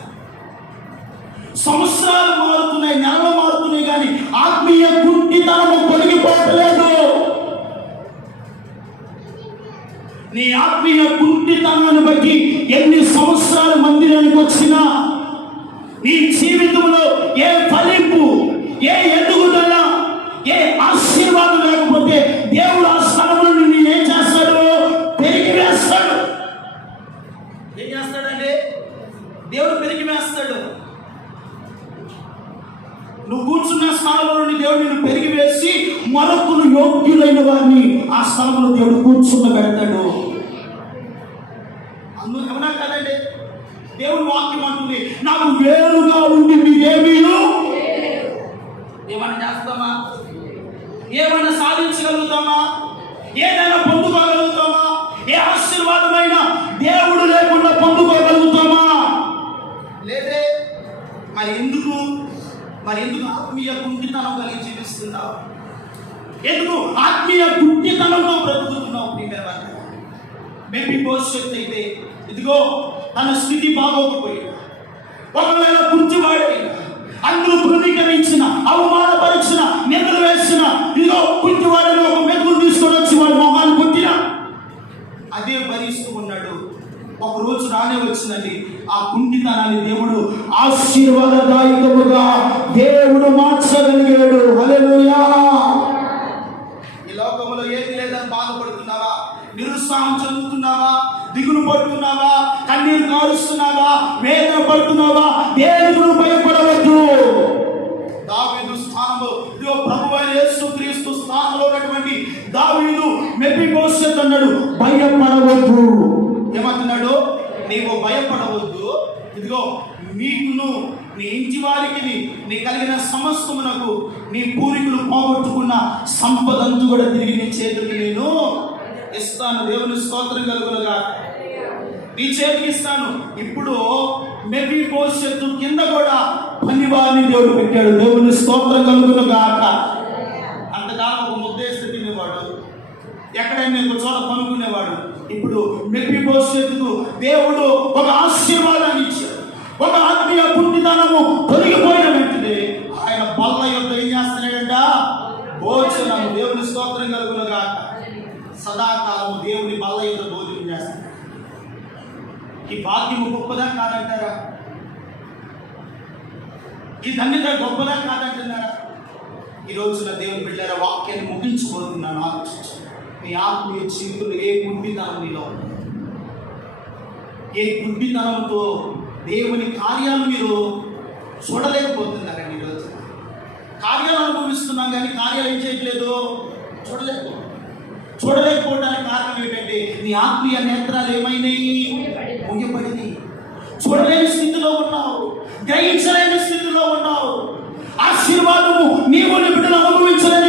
సంవత్సరాలు మారుతున్నాయి, నెలలు మారుతున్నాయి, కానీ ఆత్మీయ కుంటితనము తొలగిపోవట్లేదు. నీ ఆత్మీయ కుంటితనాన్ని బట్టి ఎన్ని సంవత్సరాలు మందిరానికి వచ్చినా నీ జీవితంలో ఏ ఫలింపు, ఏ ఎదుగుదల, ఏ ఆశీర్వాదం లేకపోతే దేవుడు ఆ స్థలంలో నిన్ను ఏం చేస్తాడు? పెరిగి వేస్తాడు. ఏం చేస్తాడండి? దేవుడు పెరిగి వేస్తాడు. నువ్వు కూర్చున్న స్థలంలో నుండి దేవుడు నిన్ను పెరిగి వేసి మరొకరు యోగ్యులైన వారిని ఆ స్థలంలో దేవుడు కూర్చుండబెడతాడు. అందుకు ఏమన్నా కదండి, దేవుడు వాక్యం అంటుంది, నాకు వేరుగా ఉండి మీరేమీను ఏమన్నా చేస్తామా? ఏమన్నా సాధించగలుగుతామా? ఏదైనా పొందుకోగలుగుతామా? ఏ ఆశీర్వాదమైన దేవుడు లేకుండా పొందుకోగలుగుతామా? లేదే. మరి ఎందుకు ఆత్మీయ కుంటితనం కలిగి జీవిస్తున్నావు? ఎందుకు ఆత్మీయ కుంటితనంతో బ్రతుకుతున్నావు? మేబీ భవిష్యత్తు అయితే ఇదిగో తన స్థితి బాగోకపోయినా, ఒకవేళ కుంటివాడైనా, అందరూ తృణీకరించిన, అవమానపరిచిన, నిందలు వేసిన, ఇదిగో కుంటివాడని ఒక మెతుకులు తీసుకొని వచ్చి వాడి మొహాన్ని కొట్టినా అదే భరిస్తూ ఉన్నాడు. ఒక రోజు రానే వచ్చిందండి, ఆ కుంటితనాన్ని దేవుడు ఆశీర్వాదదాయకముగా దేవుడు మార్చగలిగాడు. హల్లెలూయా. ఈ లోకంలో ఏది లేదని బాధపడుతున్నావా? నిరుత్సాహం చెందుతున్నావా? దిగులు పడుతున్నావా? కన్నీరు కారుస్తున్నావా? వేదన పడుతున్నావా? దేవుడు భయపడవద్దు. దావీదు స్థానంలో, ఇదిగో ప్రభువైన యేసుక్రీస్తు స్థానంలో ఉన్నటువంటి దావీదు మెఫీబోషెత్ అన్నాడు, భయపడవద్దు. ఏమంటున్నాడు? నీవు భయపడవద్దు. ఇదిగో నీకును నీ ఇంటి వారికి నీ కలిగిన సమస్తమునకు నీ పూర్వీకులు పోగొట్టుకున్న సంపదంతా కూడా తిరిగి నీ చేతికి నేను ఇస్తాను. దేవుని స్తోత్రం కలుగునుగా. నీ చేతికి ఇస్తాను. ఇప్పుడు మెఫీబోషెత్ కింద కూడా పనివారిని దేవుడు పెట్టాడు. దేవుని స్తోత్రం కలుగునుగాక. అంతకాలం ఒక ముద్దేస్తే తినేవాడు, ఎక్కడైనా ఒక చోట పనుకునేవాడు. ఇప్పుడు మెఫీబోషెతుకు దేవుడు ఒక ఆశీర్వాదాన్ని ఇచ్చాడు. ఒక ఆత్మీయ కుంటితనము తొలగిపోయిన వెంటనే ఆయన బల్ల యొక్క ఏం చేస్తున్నాడంట? భోజనం. దేవుని స్తోత్రం కలుగునుగాక. సదాకాలము దేవుని బల్ల యొక్క భోజనం చేస్తాడు. ఈ భాగ్యము గొప్పదా కాదంటారా? ఈ ధన్యత గొప్పదా కాదంటున్నారా? ఈ రోజున దేవుని బిడ్డల వాక్యాన్ని ముగించుకోతున్నాను. ఆలోచించండి. నీ ఆత్మీయ జీవితంలో ఏ గుడ్డితనం నీలో, ఏ గుడ్డితనంతో దేవుని కార్యాలు మీరు చూడలేకపోతున్నారండి. ఈరోజు కార్యాలు అనుభవిస్తున్నాం కానీ కార్యాలు ఏం చేయట్లేదు, చూడలేకపోవడానికి కారణం ఏంటంటే నీ ఆత్మీయ నేత్రాలు ఏమైనాయి? ముగిపడింది. చూడలేని స్థితిలో ఉన్నావు, గ్రహించలేని స్థితిలో ఉన్నావు. ఆశీర్వాదము నీవు నీ బిడ్డలు అనుభవించలేదు.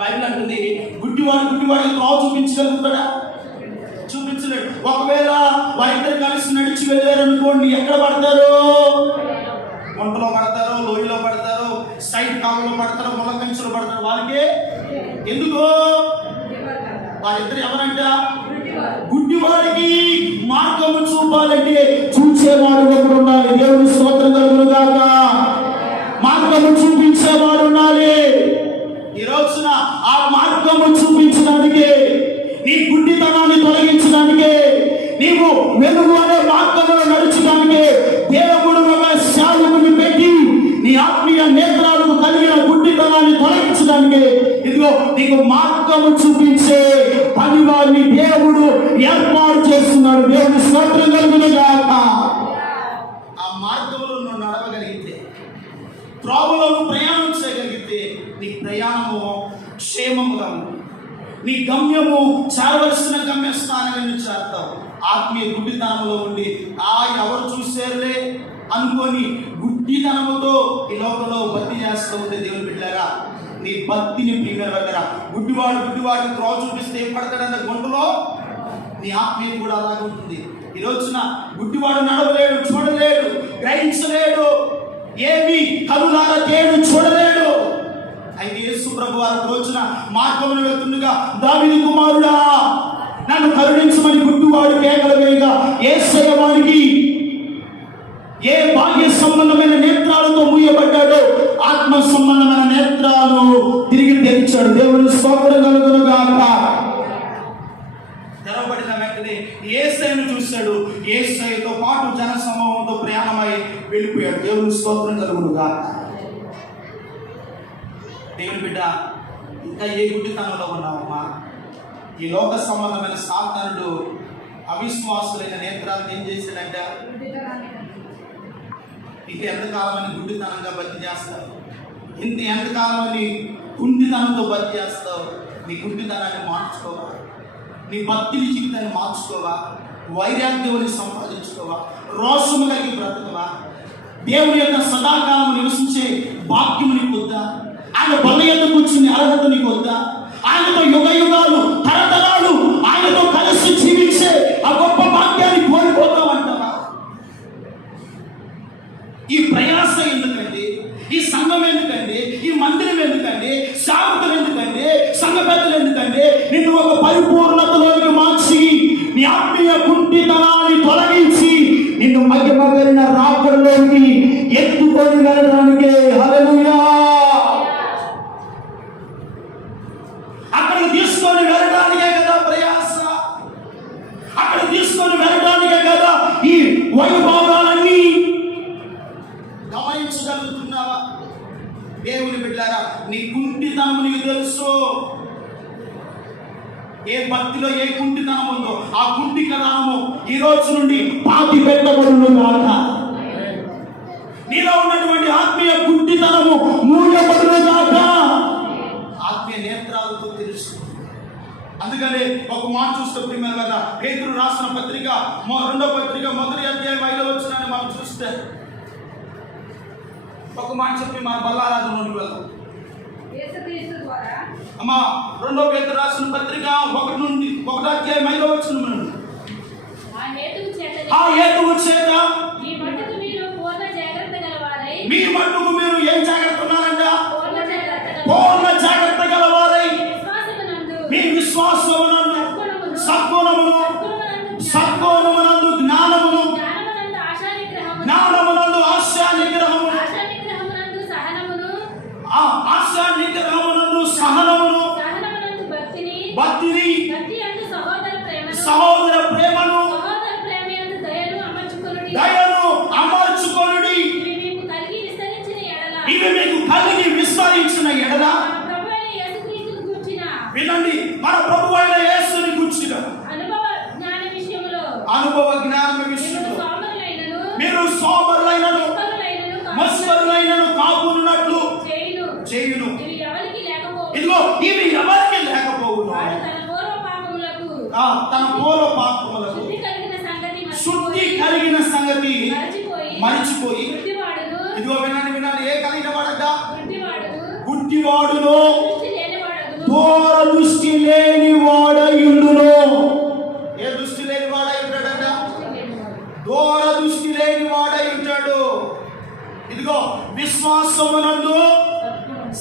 బైబిల్ అంటుంది గుడ్డివాడికి త్రోవ చూపించగలుగుతాడా? చూపించలేడు. ఒకవేళ వారిద్దరు కలిసి నడిచి వెళ్ళారు అనుకోండి, ఎక్కడ పడతారు? గుంటలో పడతారు, లోయలో పడతారు, సైడ్ కాలంలో పడతారు, ముళ్ళ కంచెలో పడతారు. వాళ్ళకే ఎందుకు? వారిద్దరు ఎవరంట? గుడ్డివాడికి మార్గము చూపాలంటే చూసేవాడు ఒకడు ఉండాలి. దేవుని స్తోత్రం కలుగును గాక. మార్గము చూపించేవాడు ఉండాలి. ఈ రోజున ఆ మార్గము చూపించడానికే, నీ గుడ్డితనాన్ని తొలగించడానికే, నీవు వెలుగు అనే మార్గంలో నడుచడానికే దేవుడు ఒక సేవకుని పెట్టి నీ ఆత్మీయ నేత్రాలకు కలిగిన గుడ్డితనాన్ని తొలగించడానికే ఇదిగో నీకు మార్గము చూపించే పని వారిని దేవుడు ఏర్పాటు చేస్తున్నాడు. దేవుని స్తోత్రం కలుగును గాక. ఆ మార్గంలో నువ్వు నడవగలిగితే, త్రోవలో నువ్వు ప్రయాణం చేయగలిగితే నీ ప్రయాణము క్షేమముగా ఉంటుంది. నీ గమ్యము చేరవలసిన గమ్యస్థానాన్ని నువ్వు చేరుతావు. ఆత్మీయ గుడ్డితనంలో ఉండి ఎవరు చూసారులే అనుకొని గుడ్డితనముతో ఈ లోకంలో భక్తి చేస్తూ ఉంటే దేవుని బిడ్డలారా, నీ భక్తిని ప్రియమైన దగ్గర గుడ్డివాడికి త్రోవ చూపిస్తే ఏం పడతాడన్న గుంటలో నీ ఆత్మీయత కూడా అలాగే ఉంటుంది. ఈ రోజున గుడ్డివాడు నడవలేడు, చూడలేడు, గ్రహించలేడు, ఏమి కనులారా దేవుడు చూడలేడు. అయితే యేసు ప్రభు వారి రోజున మార్గమును వెళ్తుండగా, దావీదు కుమారుడా నన్ను కరుణించమని గుడ్డివాడు కేకలు వేయగా, యేసయ్య వారికి ఏ బాహ్య సంబంధమైన నేత్రాలతో మూయబడ్డాడో ఆత్మ సంబంధమైన నేత్రాలు తిరిగి తెరిచాడు. దేవుని స్తోత్రం కలుగును గాక. తెరవబడిన వెంటనే యేసయ్యను చూశాడు. యేసయ్యతో పాటు జన సమూహంతో ప్రయాణమై వెళ్ళిపోయాడు. దేవుని స్తోత్రం కలుగును గాక. దేవుని బిడ్డ, ఇంకా ఏ గుడ్డితనంలో ఉన్నావమ్మా? ఈ లోక సంబంధమైన సాతానుడు అవిశ్వాసులైన నేత్రాలను ఏం చేశాడంట? ఇంక ఎంతకాలమని గుడ్డితనంగా బతి చేస్తావు? ఎంతకాలమని కుండితనంతో బతి చేస్తావు? నీ గుడ్డితనాన్ని మార్చుకోవా? నీ భక్తిని జీవితాన్ని మార్చుకోవా? వైరాగ్యాన్ని సంపాదించుకోవా? రోషము కలిగి బ్రతకవా? దేవుని యొక్క సదాకాలం నివసించే భాగ్యము నీకు వద్దా? ఆయన బల ఎద్దుకు వచ్చిన అర్హత నీకు వద్దా? ఆయనతో యుగ యుగాలు తరతరాలు ఆయనతో కలిసి జీవించే ఆ గొప్ప భాగ్యాన్ని కోల్పోతామంటావా? ఈ ప్రయాస ఎందుకండి? ఈ సంఘం ఎందుకండి? ఈ మందిరం ఎందుకండి? సేవకులు ఎందుకండి? సంఘ పెద్దలు ఎందుకండి? నిన్ను ఒక పరిపూర్ణతలోకి మార్చి నీ ఆత్మీయ కుంటితనాన్ని తొలగించి నిన్ను మధ్యమగలిన రాకడలోకి ఎత్తుకొని వెళ్ళడానికే. హల్లెలూయా. అక్కడికి తీసుకొని వెళ్ళడానికే కదా ప్రయాస. అక్కడ తీసుకొని వెళ్ళడానికే కదా ఈ వైభోగాలన్నీ. గమనించగలుగుతున్నావా? దేవుని బిడ్డలారా, నీ కుంటితనం నీకు తెలుసు. ఏ భక్తిలో ఏ కుంటితనం ఉందో ఆ కుంటితనము ఈ రోజు నుండి పాతి పెట్టబడును గాక. నీలో ఉన్నటువంటి ఆత్మీయ కుంటితనము మూయబడును గాక. ఆత్మీయ నేత్రాలతో తెలుసు. అందుకనే ఒక మాట చూస్తే ప్రియమైన కదా, పేతురు రాసిన పత్రిక 2వ పత్రిక 1వ అధ్యాయం 5వ వచనాన్ని మనం చూస్తే ఒక మాట చెప్పి మన బల్లారాధనలోకి వెళ్దాం. అమ్మా 2వ పేతురు రాసిన పత్రిక 1వ అధ్యాయం 5వ వచనం నుండి, ఆ హేతువు చేత మీ మట్టుకు మీరు ఏం జాగ్రత్త ఉన్నారంట? పూర్ణ జాగ్రత్త గలవారై మీ విశ్వాసమునందు సద్గుణమును, సద్గుణమునందు జ్ఞానమును, జ్ఞానమునందు ఆశా నిగ్రహమును, ఆశా నిగ్రహమునందు సహనమును, భక్తిని, సహోదర ప్రేమను, దయను అమర్చుకొనుడి. ఇవి మీకు కలిగి విస్తరించిన ఎడల, వినండి, మన ప్రభు అయిన యేసుని గుర్చిన అనుభవ జ్ఞానం విషయంలో మీరు సోమరులైనను మస్కరులైనను కాకున్నట్లు చేయును. ఇదిగో ఇవి ఎవరికి లేకపోవును. తన పూర్వ పాపములకు శుద్ధి కలిగిన సంగతి మరిచిపోయి, ఇదిగో వినండి, ఏ కలిగిన వాడట? గుడ్డివాడును, ఇదిగో విశ్వాసమునందు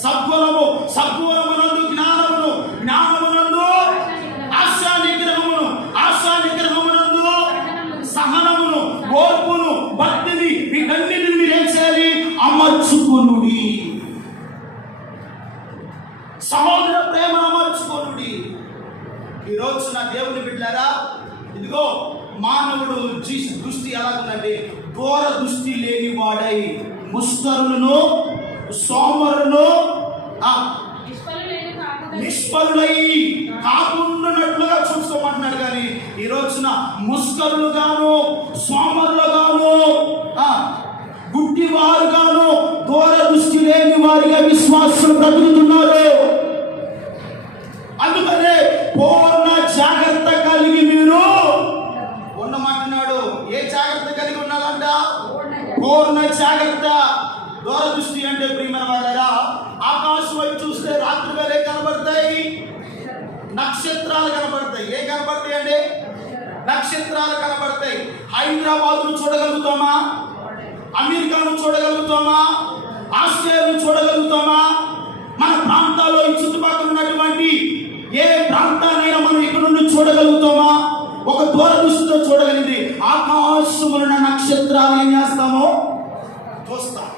సద్గుణము, సద్గుణమునందు జ్ఞానమును, జ్ఞానమునందు ఆశా నిగ్రహమును, ఆశా నిగ్రహమునందు సహనమును, ఓర్పును, భక్తిని, వీటన్నిటిని మీరు ఏం చేయాలి? అమర్చుకొనుడి. సహోదర ప్రేమ అమర్చుకొనుడి. ఈ రోజున దేవుని బిడ్డలారా, ఇదిగో మానవుడు దృష్టి ఎలా ఉందంటే దూర దృష్టి లేని వాడై ముష్కరులను, సోమరులను, నిష్ఫలులై కాకుండానట్లుగా చూసుకోమంటున్నాడు. కానీ ఈ రోజున ముష్కరులు గాను, సోమరులు గాను, గుడ్డివారు గాను, దూర దృష్టి లేని వారిగా విశ్వాసులు బ్రతుకుతున్నారు. అందుకనే పూర్ణ జాగ్రత్త కలిగి మీరు ఉండమంటున్నాడు. ఏ జాగ్రత్త కలిగి ఉండాలంట? పూర్ణ జాగ్రత్త. దూరదృష్టి అంటే ప్రియమైన వాళ్ళరా, ఆకాశం వైపు చూస్తే రాత్రి వేళే కనబడతాయి, నక్షత్రాలు కనబడతాయి. ఏ కనబడతాయి అంటే నక్షత్రాలు కనబడతాయి. హైదరాబాద్ను చూడగలుగుతామా? అమెరికాను చూడగలుగుతామా? ఆస్ట్రేలియాను చూడగలుగుతామా? మన ప్రాంతాల్లో ఈ చుట్టుపక్కల ఉన్నటువంటి ఏ ప్రాంతానైనా మనం ఇక్కడ నుండి చూడగలుగుతామా? ఒక దూరదృష్టితో చూడగలిగింది. ఆకాశమున్న నక్షత్రాలు ఏం చేస్తామో చూస్తాం.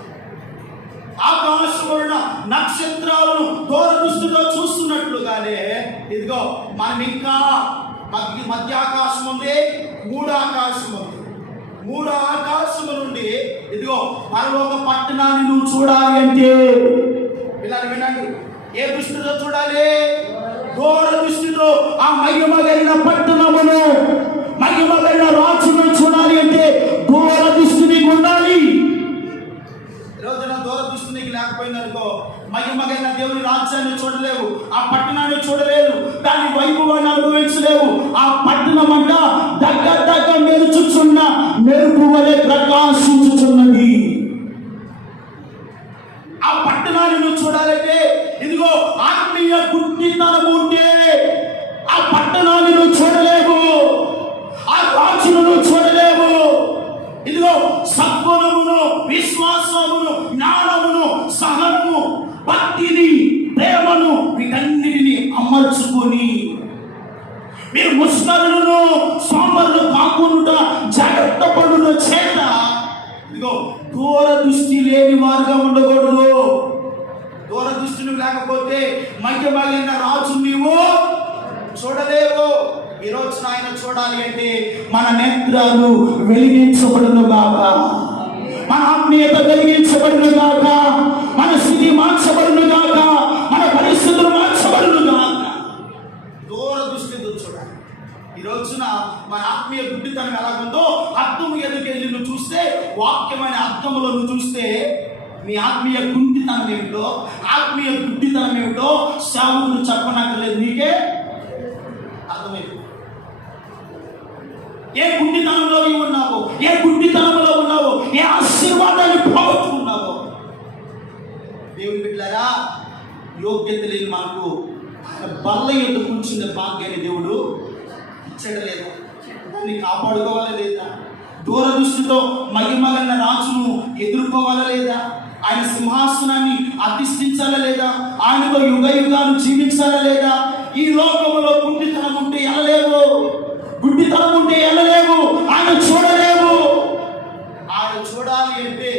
ఆకాశమున్న నక్షత్రాలను దూరదృష్టితో చూస్తున్నట్లుగానే ఇదిగో మనం ఇంకా మధ్య ఆకాశం ఉంది, మూడు ఆకాశం ఉంది. మూడు ఆకాశము నుండి ఇదిగో పరలోక పట్టణాన్ని నువ్వు చూడాలి అంటే ఇలా వినండి, ఏ దృష్టితో చూడాలి? దూర దృష్టితో ఆ మహిమ కలిగిన పట్టణమును, మహిమ కలిగిన రాజును చూడాలి అంటే దూర దృష్టి నీకు ఉండాలి. రోజున దూర దృష్టి నీకు లేకపోయిందనుకో, మహిమ కలిగిన దేవుని రాజ్యాన్ని చూడలేవు, ఆ పట్టణాన్ని చూడలేవు, దాని వైభవాన్ని అనుభవించలేవు. ఆ పట్టణం అంట దగ్గర మెరుచుచున్న మెరుపు వలె ప్రకాశించుచున్నది. ఆ పట్టణాన్ని నువ్వు చూడాలంటే ఇదిగో ఆత్మీయ గుడ్డితనము ఉంటే ఆ పట్టణాన్ని నువ్వు చూడలేవు, ఆ రాజును నువ్వు చూడలేవు. ఇదిగో సద్గుణమును, విశ్వాసమును, జ్ఞానమును, సహనము, భక్తిని, ప్రేమను, వీటన్నిటిని అమర్చుకొని మీరు ముష్కరులను, సోమరులు కాకుండా జాగ్రత్త పడుల చేత ఇదిగో దూర దృష్టి లేని వారుగా ఉండకూడదు. దూర దృష్టి లేకపోతే మధ్యమైన రాజు నీవు చూడలేవు. ఈ రోజున ఆయన చూడాలి అంటే మన నేత్రాలు వెలిగించబడును గాక, మన ఆత్మీయత వెలిగించబడును గాక, మన స్థితి మార్చబడును గాక, మన పరిస్థితులు మార్చబడును గాక. దూర దృష్టితో చూడాలి. ఈ రోజున మన ఆత్మీయ గుడ్డితనం ఎలాగుందో అర్థము ఎదుకెళ్ళి నువ్వు చూస్తే, వాక్యమైన అర్థములో నువ్వు చూస్తే మీ ఆత్మీయ గుడ్డితనం ఏమిటో, ఆత్మీయ గుడ్డితనం ఏమిటో సేవకులు చెప్పనక్కర్లేదు, నీకే అర్థమైంది. ఏ గుడ్డితనంలో నీవు ఉన్నావో, ఏ గుడ్డితనంలో ఉన్నావో, ఏ ఆశీర్వాదాన్ని పోగొట్టుకున్నావో. దేవుని బిడ్డలారా, యోగ్యత లేని మనకు బల్ల ఎద్ద కూర్చున్న భాగ్యాన్ని దేవుడు ఇచ్చడలేదు. దాన్ని కాపాడుకోవాలా లేదా? దూరదృష్టితో మహిమగన్న రాజును ఎదుర్కోవాలా లేదా? ఆయన సింహాసనాన్ని అధిష్ఠించాలా లేదా? ఆయనతో యుగ యుగాలు జీవించాలా లేదా? ఈ లోకంలో గుడ్డితనం ఉంటే వెళ్ళలేవు, గుడ్డితనం ఉంటే వెళ్ళలేవు, ఆయన చూడలేవు. ఆయన చూడాలి అంటే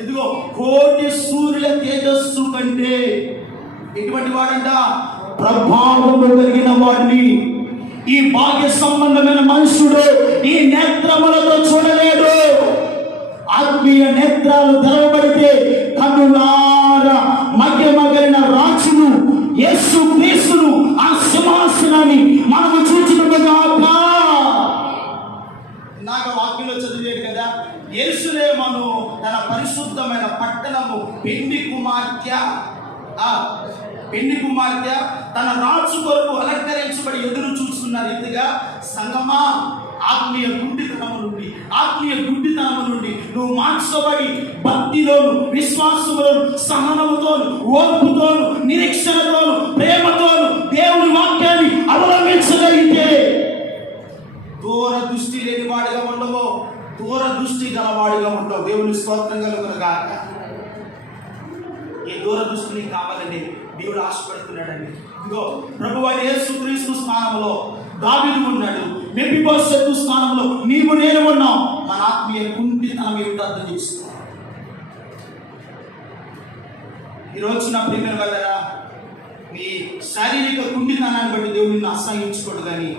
ఇదిగో కోటి సూర్యుల తేజస్సు కంటే ఎటువంటి వాడంట? ప్రభావం కలిగిన వాడిని ఈ భాగ్య సంబంధమైన మనుషుడు ఈ నేత్రములతో చూడలేడు. ఆత్మీయ నేత్రాలు తెరవబడితే కన్నులారా మధ్యమగలిన రాజును, యేసు క్రీస్తును, ఆ సింహాసనాన్ని మనము చూచినగాక. నాకు వాక్యంలో చదివేది కదా, యెరూషలేమును తన పరిశుద్ధమైన పట్టణము పెండి కుమార్తె తన రాజు కొరకు అలంకరించబడి ఎదురు చూస్తున్న రీతిగా సంగమా ఆత్మీయ గుడ్డితనము నుండి నువ్వు మార్చబడి భక్తిలోను, విశ్వాసములోను, సహనముతోను, ఓర్పుతోను, నిరీక్షణతోను, ప్రేమతోను దేవుని వాక్యాన్ని అవలంబించగలిగితే దూర దృష్టి లేని వాడిగా ఉండవు, దూర దృష్టి గలవాడిగా ఉంటావు. దేవుని స్తోత్రం కలుగును గాక. ఈ దూరదృష్టిని కావాలని దేవుడు ఆశపడుతున్నాడండి. ఇదిగో ప్రభువైన యేసుక్రీస్తు స్థానంలో దావీదు ఉన్నాడు, మెఫీబోషెతు స్థానంలో నీవు నేను ఉన్నాం. మన ఆత్మీయ కుంటితనం ఏమిటో అర్థం చేసుకో. ఈరోజు నా ప్రియమైన వాళ్ళరా, నీ శారీరక కుంటితనాన్ని బట్టి దేవుడు నిన్ను అసహించుకోడు, కానీ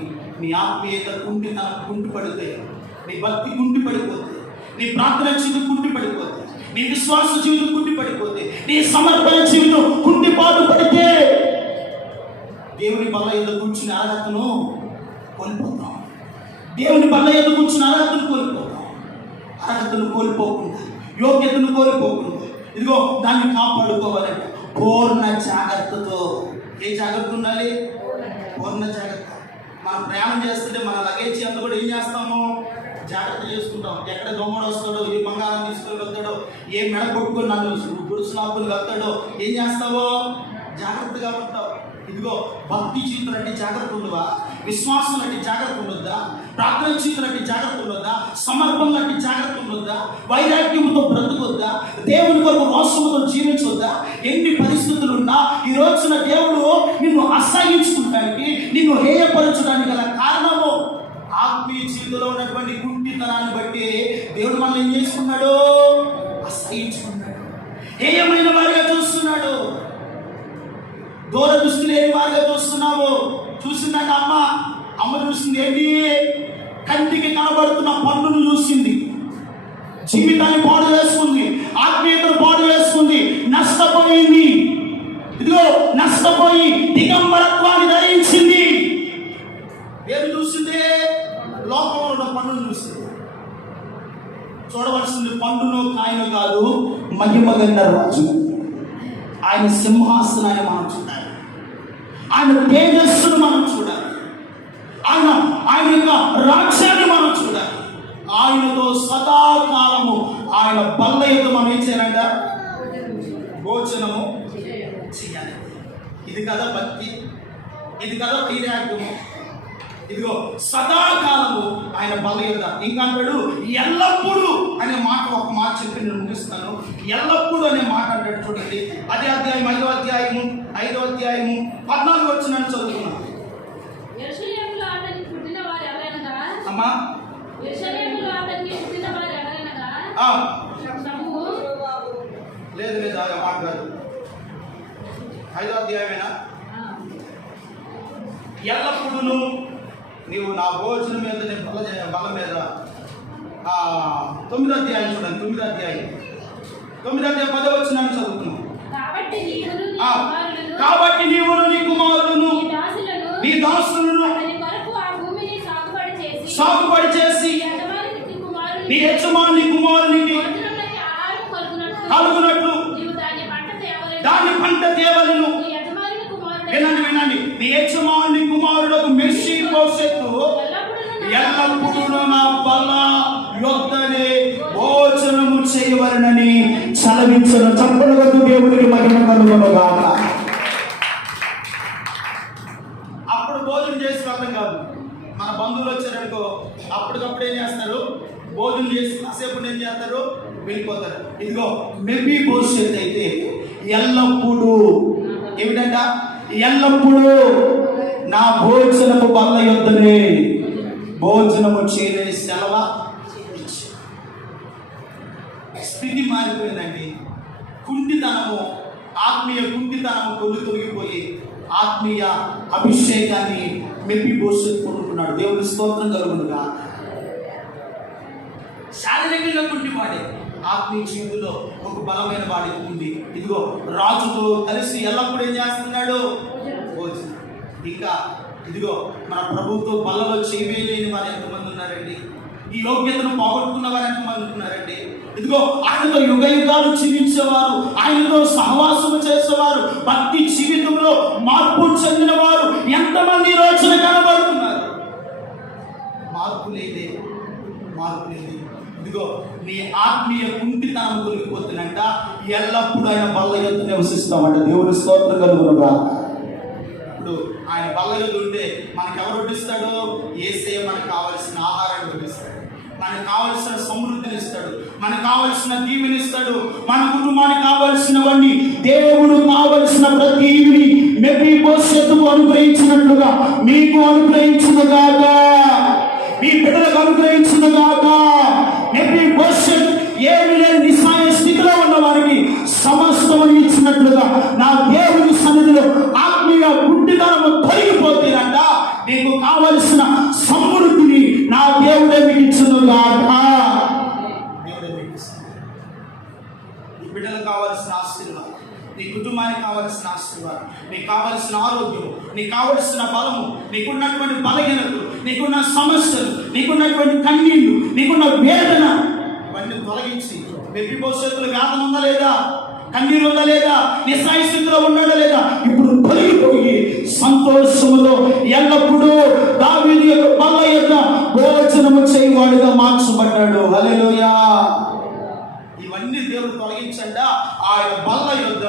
నీ ఆత్మీయత కుంటితనం కుంటిపడితే, నీ భక్తి కుంటిపడిపోతే, నీ ప్రార్థన జీవితం కుంటిపడిపోతే, నీ విశ్వాస జీవితం కుంటిపడిపోతే, నీ సమర్పణ జీవితం కుంటిపాటు పడితే దేవుని బల్ల మీద కూర్చుని అర్హతను కోల్పోతాం. దేవుని బల్ల మీద కూర్చుని అర్హతను కోల్పోతాం. అర్హతను కోల్పోకుండా, యోగ్యతను కోల్పోకుండా ఇదిగో దాన్ని కాపాడుకోవాలంటే పూర్ణ జాగ్రత్తతో. ఏ జాగ్రత్త ఉండాలి? పూర్ణ జాగ్రత్త. మనం ప్రయాణం చేస్తుంటే మన లగేజ్ అంతా కూడా ఏం చేస్తాము? జాగ్రత్త చేసుకుంటాం. ఎక్కడ దొంగడు వస్తాడో, ఏ బంగారం తీసుకొని వెళ్తాడో, ఏ మెడ కొట్టుకొని నన్ను గుడుసులాపులు వెళ్తాడో ఏం చేస్తావో జాగ్రత్తగా ఉంటావు. ఇదిగో భక్తి జీవితం అంటే జాగ్రత్త ఉండవా? విశ్వాసం అంటే జాగ్రత్త ఉండొద్దా? ప్రార్థన జీవితం అంటే జాగ్రత్త ఉండొద్దా? సమర్పణ అంటే జాగ్రత్త ఉండొద్దా? వైరాగ్యంతో బ్రతకొద్దా? దేవుని కొరకు రోషముతో జీవించొద్దా? ఎన్ని పరిస్థితులు ఉన్నా ఈ రోజున దేవుడు నిన్ను అసహించుకుంటానికి, నిన్ను హేయపరచడానికి గల కారణము ఆత్మీయ జీవితంలో ఉన్నటువంటి కుంటితనాన్ని బట్టి దేవుడు మనల్ని ఏం చేసుకున్నాడు? అసహించుకున్నాడు, హేయమైన వారిగా చూస్తున్నాడు, దూరదృష్టి లేని వారిగా చూస్తున్నావు. చూసిందంటే అమ్మ చూసింది ఏంటి? కంటికి కనబడుతున్న పన్నును చూసింది, జీవితాన్ని పాడు చేసుకుంది, ఆత్మీయతను పాడు చేసుకుంది, నష్టపోయింది. ఇదిగో నష్టపోయి దిగంబరత్వాన్ని ధరించింది. ఏమి చూసింది? లోకంలో ఉన్న పన్నును చూసింది. చూడవలసింది పండును కాయను కాదు, మహిమగన్న రాజు. ఆయన సింహాసనాన్ని మనం చూడాలి, ఆయన తేజస్సును మనం చూడాలి, ఆయన యొక్క రాజ్యాన్ని మనం చూడాలి. ఆయనతో సదాకాలము ఆయన బల్ల యొక్క మనం ఏం చేయాలంట? భోజనము చేయాలి. ఇది కదా భక్తి, ఇది కదా వైరాగ్యము. ఇదిగో సదాకాలము ఆయన బల్ల యొక్క. ఇంకా అంటాడు ఎల్లప్పుడూ అనే మాట, ఒక మాట చెప్పి నేను ముగిస్తాను. ఎల్లప్పుడూ అనే మాట అంటాడు. చూడండి, అదే అధ్యాయం 5వ అధ్యాయము 14 వచనాన్ని చదువుకున్నాను. అమ్మా లేదు లేదు ఆ మాట కాదు, 5వ అధ్యాయమేనా? ఎల్లప్పుడూ నీవు నా భోజనం మీద నేను బల మీద 9వ అధ్యాయం చూడండి, 9వ అధ్యాయం 10వ వచనాన్ని చదువుతున్నాం. కాబట్టి నీవును నీ కుమారులను నీ దాసులను సాగుబడి చేసి నీ యజమాని కుమారునికి కలుగునట్లు దాని పంట తేవలను. వినండి, నీ యజమాని కుమారులకు మెఫీబోషెతు ఎల్లప్పుడూ నా బల్ల యొద్దనే భోజనము చేయవలనని సెలవించను. చప్పలగొద్దు, దేవునికి మహిమ కలుగునుగాక. అప్పుడు భోజనం చేసి వెళ్ళడం కాదు. మన బంధువులు వచ్చారనుకో, అప్పటికప్పుడు ఏం చేస్తారు? భోజనం చేసి కాసేపు ఏం చేస్తారు? వెళ్ళిపోతారు. ఇదిగో మెఫీబోషెతు అయితే ఎల్లప్పుడూ ఏమిటంట? ఎల్లప్పుడూ నా భోజనము బల్ల యొద్దనే భోజనము చేయలేని సెలవు. స్థితి మారిపోయిందండి. కుంటితనము, ఆత్మీయ కుంటితనము తొలగిపోయి ఆత్మీయ అభిషేకాన్ని మెఫీబోషెతు పొందుకున్నాడు. దేవుని స్తోత్రం కలుగునుగా. శారీరకంగా కుంటివాడే ఆత్మీయ జీవితంలో ఒక బలమైన వాడి ఉంది. ఇదిగో రాజుతో కలిసి ఎల్లప్పుడూ ఏం చేస్తున్నాడు? భోజనం. ఇంకా ఇదిగో మన ప్రభుత్వ బల్లలో చేయలేని వారు ఎంతమంది ఉన్నారండి? ఈ యోగ్యతను పోగొట్టుకున్న వారు ఎంతమంది ఉన్నారండి? ఇదిగో ఆయనతో యుగ యుగాలు జీవించేవారు, ఆయనతో సహవాసము చేసేవారు, భక్తి జీవితంలో మార్పు చెందిన వారు ఎంతమంది ఈ రోజున కనబడుతున్నారు? మార్పు లేదే. ఇదిగో నీ ఆత్మీయ కుంటితనం తొలగిపోతున్నంట. ఎల్లప్పుడూ ఆయన బల్ల యొద్ద నివసిస్తామంట. దేవుని స్తోత్రం కలుగునుగా. ఇప్పుడు ఆయన బల్ల యొద్ద ఉంటే మనకు ఎవరు వడ్డిస్తాడు? యేసయ్య మనకు కావలసిన ఆహారాన్ని వడ్డిస్తాడు. మనకు కావలసిన సమృద్ధిని ఇస్తాడు, మనకు కావలసిన దీవెని ఇస్తాడు, మన కుటుంబానికి కావలసినవన్నీ దేవుడు కావలసిన ప్రతిని మెఫీబోషెతుకు అనుగ్రహించినట్లుగా మీకు అనుగ్రహించునుగాక, మీ బిడ్డలకు అనుగ్రహించునుగాక. మెఫీబోషెతు ఏమి లేని నిస్సహాయ స్థితిలో ఉన్న వారికి సమస్తమని ఇచ్చినట్లుగా నా దేవుని సన్నిధిలో ఆత్మీయ గుడ్డితనము తొలగిపోతేనంట నీకు కావలసిన సమృద్ధిని నా దేవుడే మీకు ఇచ్చునుగాక. దేవుడే మీకు ఇస్తాడు. నీ బిడ్డలకు కావలసిన ఆశీర్వాదం, నీ కుటుంబానికి కావలసిన ఆశీర్వాదం, నీకు కావలసిన ఆరోగ్యం, నీకు కావలసిన బలము, నీకున్నటువంటి బలహీనతలు, నీకున్న సమస్యలు, నీకున్నటువంటి కన్నీళ్లు, నీకున్న వేదన ఇవన్నీ తొలగించి మెఫీబోషెతుల వేదన ఉందా లేదా, కన్నీరు ఉందా లేదా, నిస్సహాయ స్థితిలో ఉన్నాడా లేదా, ఇప్పుడు తొలగిపోయి సంతోషములో ఎల్లప్పుడూ దావీదు యొక్క బల్ల యొక్క భోజనము చేయవాడిగా మార్చబడ్డాడు. హల్లెలూయా. ఇవన్నీ దేవుడు తొలగించండా ఆయన బల్ల యొద్ద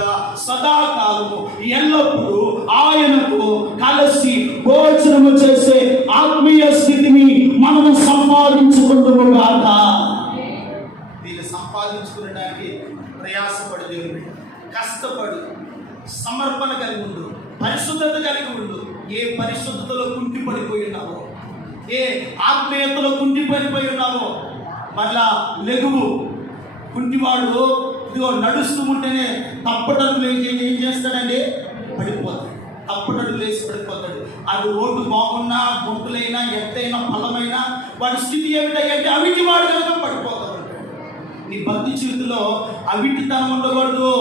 సదాకాలము ఎల్లప్పుడూ ఆయనకు కలిసి భోజనము చేసే ఆత్మీయ స్థితిని మనము సంపాదించుకుంటున్నాక. దీన్ని సంపాదించుకునడానికి ప్రయాసపడి దేవుడు కష్టపడి సమర్పణ కలిగి ఉండు, పరిశుద్ధత కలిగి ఉండు. ఏ పరిశుద్ధతలో కుంటిపడిపోయి ఉన్నావో, ఏ ఆత్మీయతలో కుంటిపడిపోయి ఉన్నావో మళ్ళా లెగువు. కుంటివాడు ఇదిగో నడుస్తూ ఉంటేనే తప్పటడుగులు ఏం చేస్తాడండి, పడిపోతాడు. తప్పటడుగులు వేసి పడిపోతాడు. అది రోడ్డు బాగున్నా, గుంపులైనా, ఎత్తైనా, ఫలమైనా వాడి స్థితి ఏమిటంటే అవిటి వాడు కనుక పడిపోతాడు. నీ భక్తి జీవితంలో అవిటితనం ఉండకూడదు.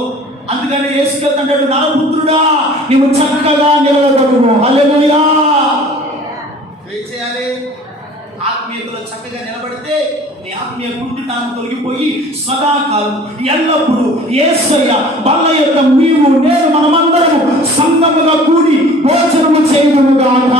అందుకని యేసుకెళ్తాడు, నరపుత్రుడా నీవు చక్కగా నిలబడము. హల్లెలూయా. ఏం చేయాలి? ఆత్మీయతలో చక్కగా నిలబడితే నీ ఆత్మీయ గుంటితనం తొలగిపోయి సదాకాలం ఎల్లప్పుడూ యేసయ్య బల్ల యొక్క నీవు నేను మనమందరము సంగముగా కూడి భోజనము చేయదుముగాక.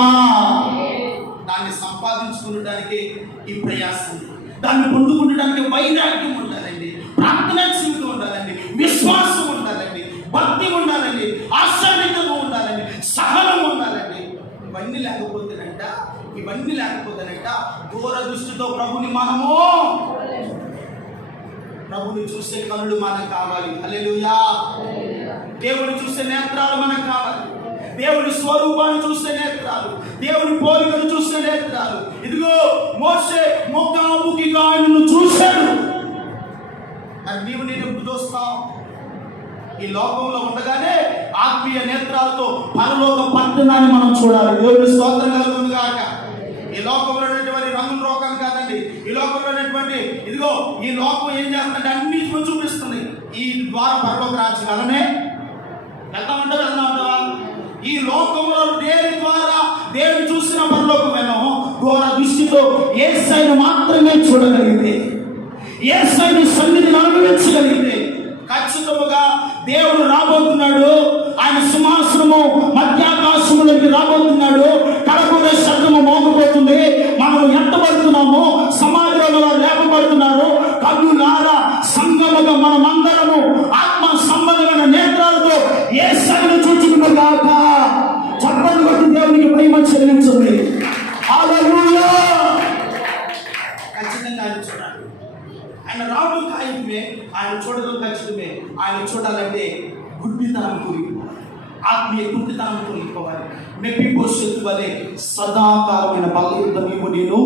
దాన్ని సంపాదించుకునడానికి ఈ ప్రయాసం, దాన్ని పొందుకుండడానికి వైరాగ్యం ఉండాలండి, ప్రార్థనా జీవితం ఉండాలండి, విశ్వాసం ఉండాలండి, భక్తి ఉండాలండి, ఆశ్చర్యత ఉండాలండి, సహనం ఉండాలండి. ఇవన్నీ లేకపోతేనంట దూర దృష్టితో ప్రభుని చూసే కనులు మనకు కావాలి. హల్లెలూయా. దేవుని చూసే నేత్రాలు మనకు కావాలి. దేవుని స్వరూపాన్ని చూసే నేత్రాలు, దేవుని పోలికను చూసే నేత్రాలు. ఇదిగో మోషే ముఖాముఖిగా ఆయనను చూశాడు. మరి నీవు నేను ఎప్పుడు చూస్తావు? ఈ లోకంలో ఉండగానే ఆత్మీయ నేత్రాలతో పరలోక పట్టణాన్ని మనం చూడాలి. దేవుని స్తోత్రం కలుగును గాక. ఈ లోకంలో ఉన్నటువంటి రంగుల రోగం కాదండి, ఈ లోకంలో ఉన్నటువంటి ఇదిగో ఈ లోకం ఏం చేస్తుందంటే అన్నిటిని చూపిస్తుంది. ఈ ద్వారా పరలోక రాజ్యం అలానే వెళ్తామంటావా? ఈ లోకంలో దేని ద్వారా దేవుని చూసిన పరలోకం వెళ్ళము. దూర దృష్టితో యేసయ్యను మాత్రమే చూడగలిగితే, యేసయ్యని సన్నిధిని అనుభవించగలిగితే ఖచ్చితంగా దేవుడు రాబోతున్నాడు. ఆయన సింహాసనము మధ్యాకాశములోకి రాబోతున్నాడు. కడపూర శబ్దము మోగబోతుంది. మనం ఎంతబడుతున్నామో సమాజంలో లేపబడుతున్నారు. కన్నులారా సంగముగా మనమందరము ఆత్మ సంబంధమైన నేత్రాలతో యేసయ్యను చూచుకున్నాక చప్పట్లు కొట్టి దేవునికి మహిమ చెల్లించండి. హల్లెలూయా. ఖచ్చితంగా ఆయన చూడాలి. ఆయన రావడం ఖాయమే, ఆయన చూడడం ఖచ్చితమే. ఆయన చూడాలంటే గుడ్డితనం కూలిపోవాలి, ఆత్మీయ గుడ్డితనం కూలిపోవాలి. మెఫీబోషెతు వలె సదాకాలమైన బల్ల యుద్ధ నీవు నేను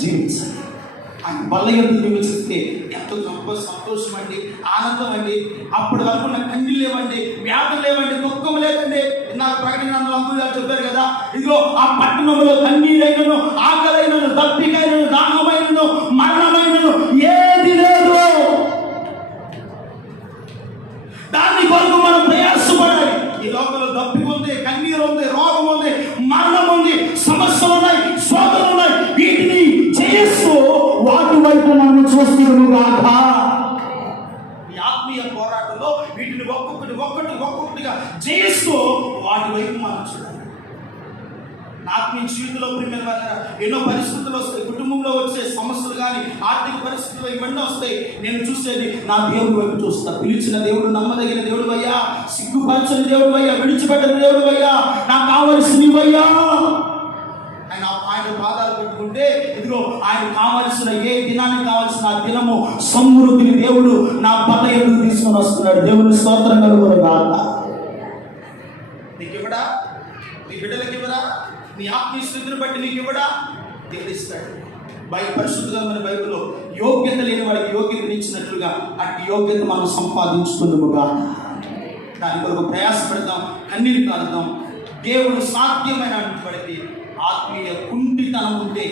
జీవించాలి. ఆయన బల్ల యుద్ధ జీవిస్తే ఎంతో గొప్ప సంతోషం అండి, ఆనందం అండి. అప్పటి వరకు నాకు కన్నీళ్ళు లేవండి, వ్యాధులు లేవండి, దుఃఖం లేదండి. నాకు ప్రకటన అంకులు గారు చెప్పారు కదా, ఇదిగో ఆ పట్టణంలో కన్నీరైనను, ఆకలైనను, దప్పికైనను, దాహమైనను, మరణమైనను ఏది లేదు. దాని కొరకు మనం ప్రయాసపడాలి. ఈ లోకంలో దప్పిక ఉంది, కన్నీరు ఉంది, రోగం ఉంది, మరణం ఉంది, సమస్యలు ఉన్నాయి, శోధనలు ఉన్నాయి. వీటిని చేస్తూ వాటి వైపు మనం చూస్తున్నాముగాక. ఈ ఆత్మీయ పోరాటంలో వీటిని ఒక్కొక్కటిగా చేస్తూ వాటి వైపు మనం చూడాలి. ఆత్మీయ జీవితంలో ప్రియమైన వాళ్ళ ఎన్నో పరిస్థితులు వస్తాయి. కుటుంబంలో వచ్చే సమస్యలు కానీ, ఆర్థిక పరిస్థితులు ఇవన్నీ వస్తాయి. నేను చూసేది నా దేవుడి వైపు చూస్తా. పిలిచిన దేవుడు, నమ్మదగిన దేవుడు అయ్యా, సిగ్గుపరచని దేవుడు అయ్యా, విడిచిపెట్టిన దేవుడు అయ్యా, నాకు కావలసినవయ్యా. ఆయన పాదాలు పెట్టుకుంటే ఉంటే ఇదిగో ఆయన కావలసిన ఏ దినానికి కావాల్సిన ఆ దినము సమృద్ధిని దేవుడు నా బల్ల ఎదురు తీసుకొని వస్తున్నాడు. దేవుని స్తోత్రం కలుగును గాక. నీకు ఇవ్వడా? నీ బిడ్డలకు ఇవ్వడా? నీ ఆత్మీయ స్థితిని బట్టి నీకు ఇవ్వడా? దేవుడు ఇస్తాడు. పరిశుద్ధమైన బైబిల్లో యోగ్యత లేని వాడికి యోగ్యతను ఇచ్చినట్లుగా అట్టి యోగ్యత మనం సంపాదించుకుందాముగా. దాని కొరకు ప్రయాసపడదాం, కన్నీరు కారుదాం. దేవుడు సాధ్యమైన వాడికి ఆత్మీయ కుంటితనం ఉంటే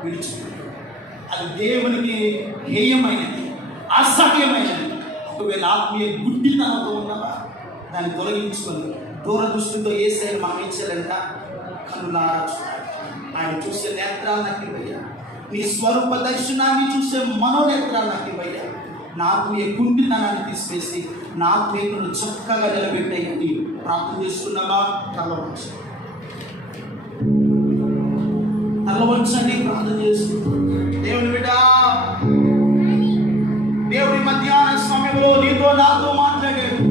విడిచిపోయి అది దేవునికి హేయమైనది, అసహ్యమైనది. ఒకవేళ ఆత్మీయ గుడ్డితనంతో ఉన్నవా దాన్ని తొలగించుకొని దూరదృష్టితో యేసయ్యను మనం ఇచ్చారంట. కన్నులారా చూడాలి, ఆయన చూసే నేత్రాలు నాకు ఇవ్వయ్యా, నీ స్వరూప దర్శనాన్ని చూసే మనోనేత్రాలు నాకు ఇవ్వయ్యా. నాకు ఏ కుంటితనాన్ని తీసివేసి నా పేరును చక్కగా నిలబెట్టేయండి. ప్రార్థన చేసుకున్నామా? తల వంచండి, ప్రార్థన చేసుకుంటాం. దేవుని బిడ్డ, దేవుడి మధ్యాహ్న సమయంలో నీతో నాతో మాట్లాడాడు.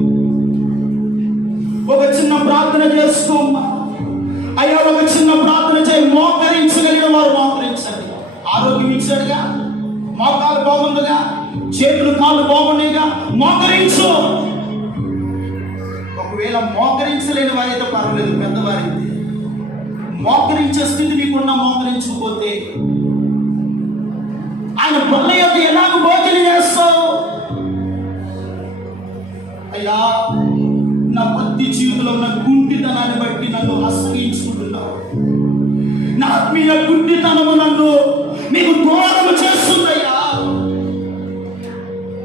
ఒక చిన్న ప్రార్థన చేసుకోమ్మా. అయ్యా, ఒక చిన్న ప్రార్థన చేయి. మోకరించగలిగిన వారు మోకరించండి. ఆరోగ్యం ఇచ్చాడుగా, మోకాలు బాగుందిగా, చేతులు కాళ్ళు బాగున్నాయిగా, మోకరించు. ఒకవేళ మోకరించలేని వారైతే పర్వాలేదు, పెద్దవారైతే మోకరించే స్థితి నీకున్నా మోకరించకపోతే ఆయన బల్ల యొక్క ఎలాగ భోజనం చేస్తావు? అయ్యా, నా ప్రతి జీవితంలో ఉన్న గుంటితనాన్ని బట్టి నన్ను అసహించుకుంటున్నావు. నా ఆత్మీయ గుడ్డితనము నన్ను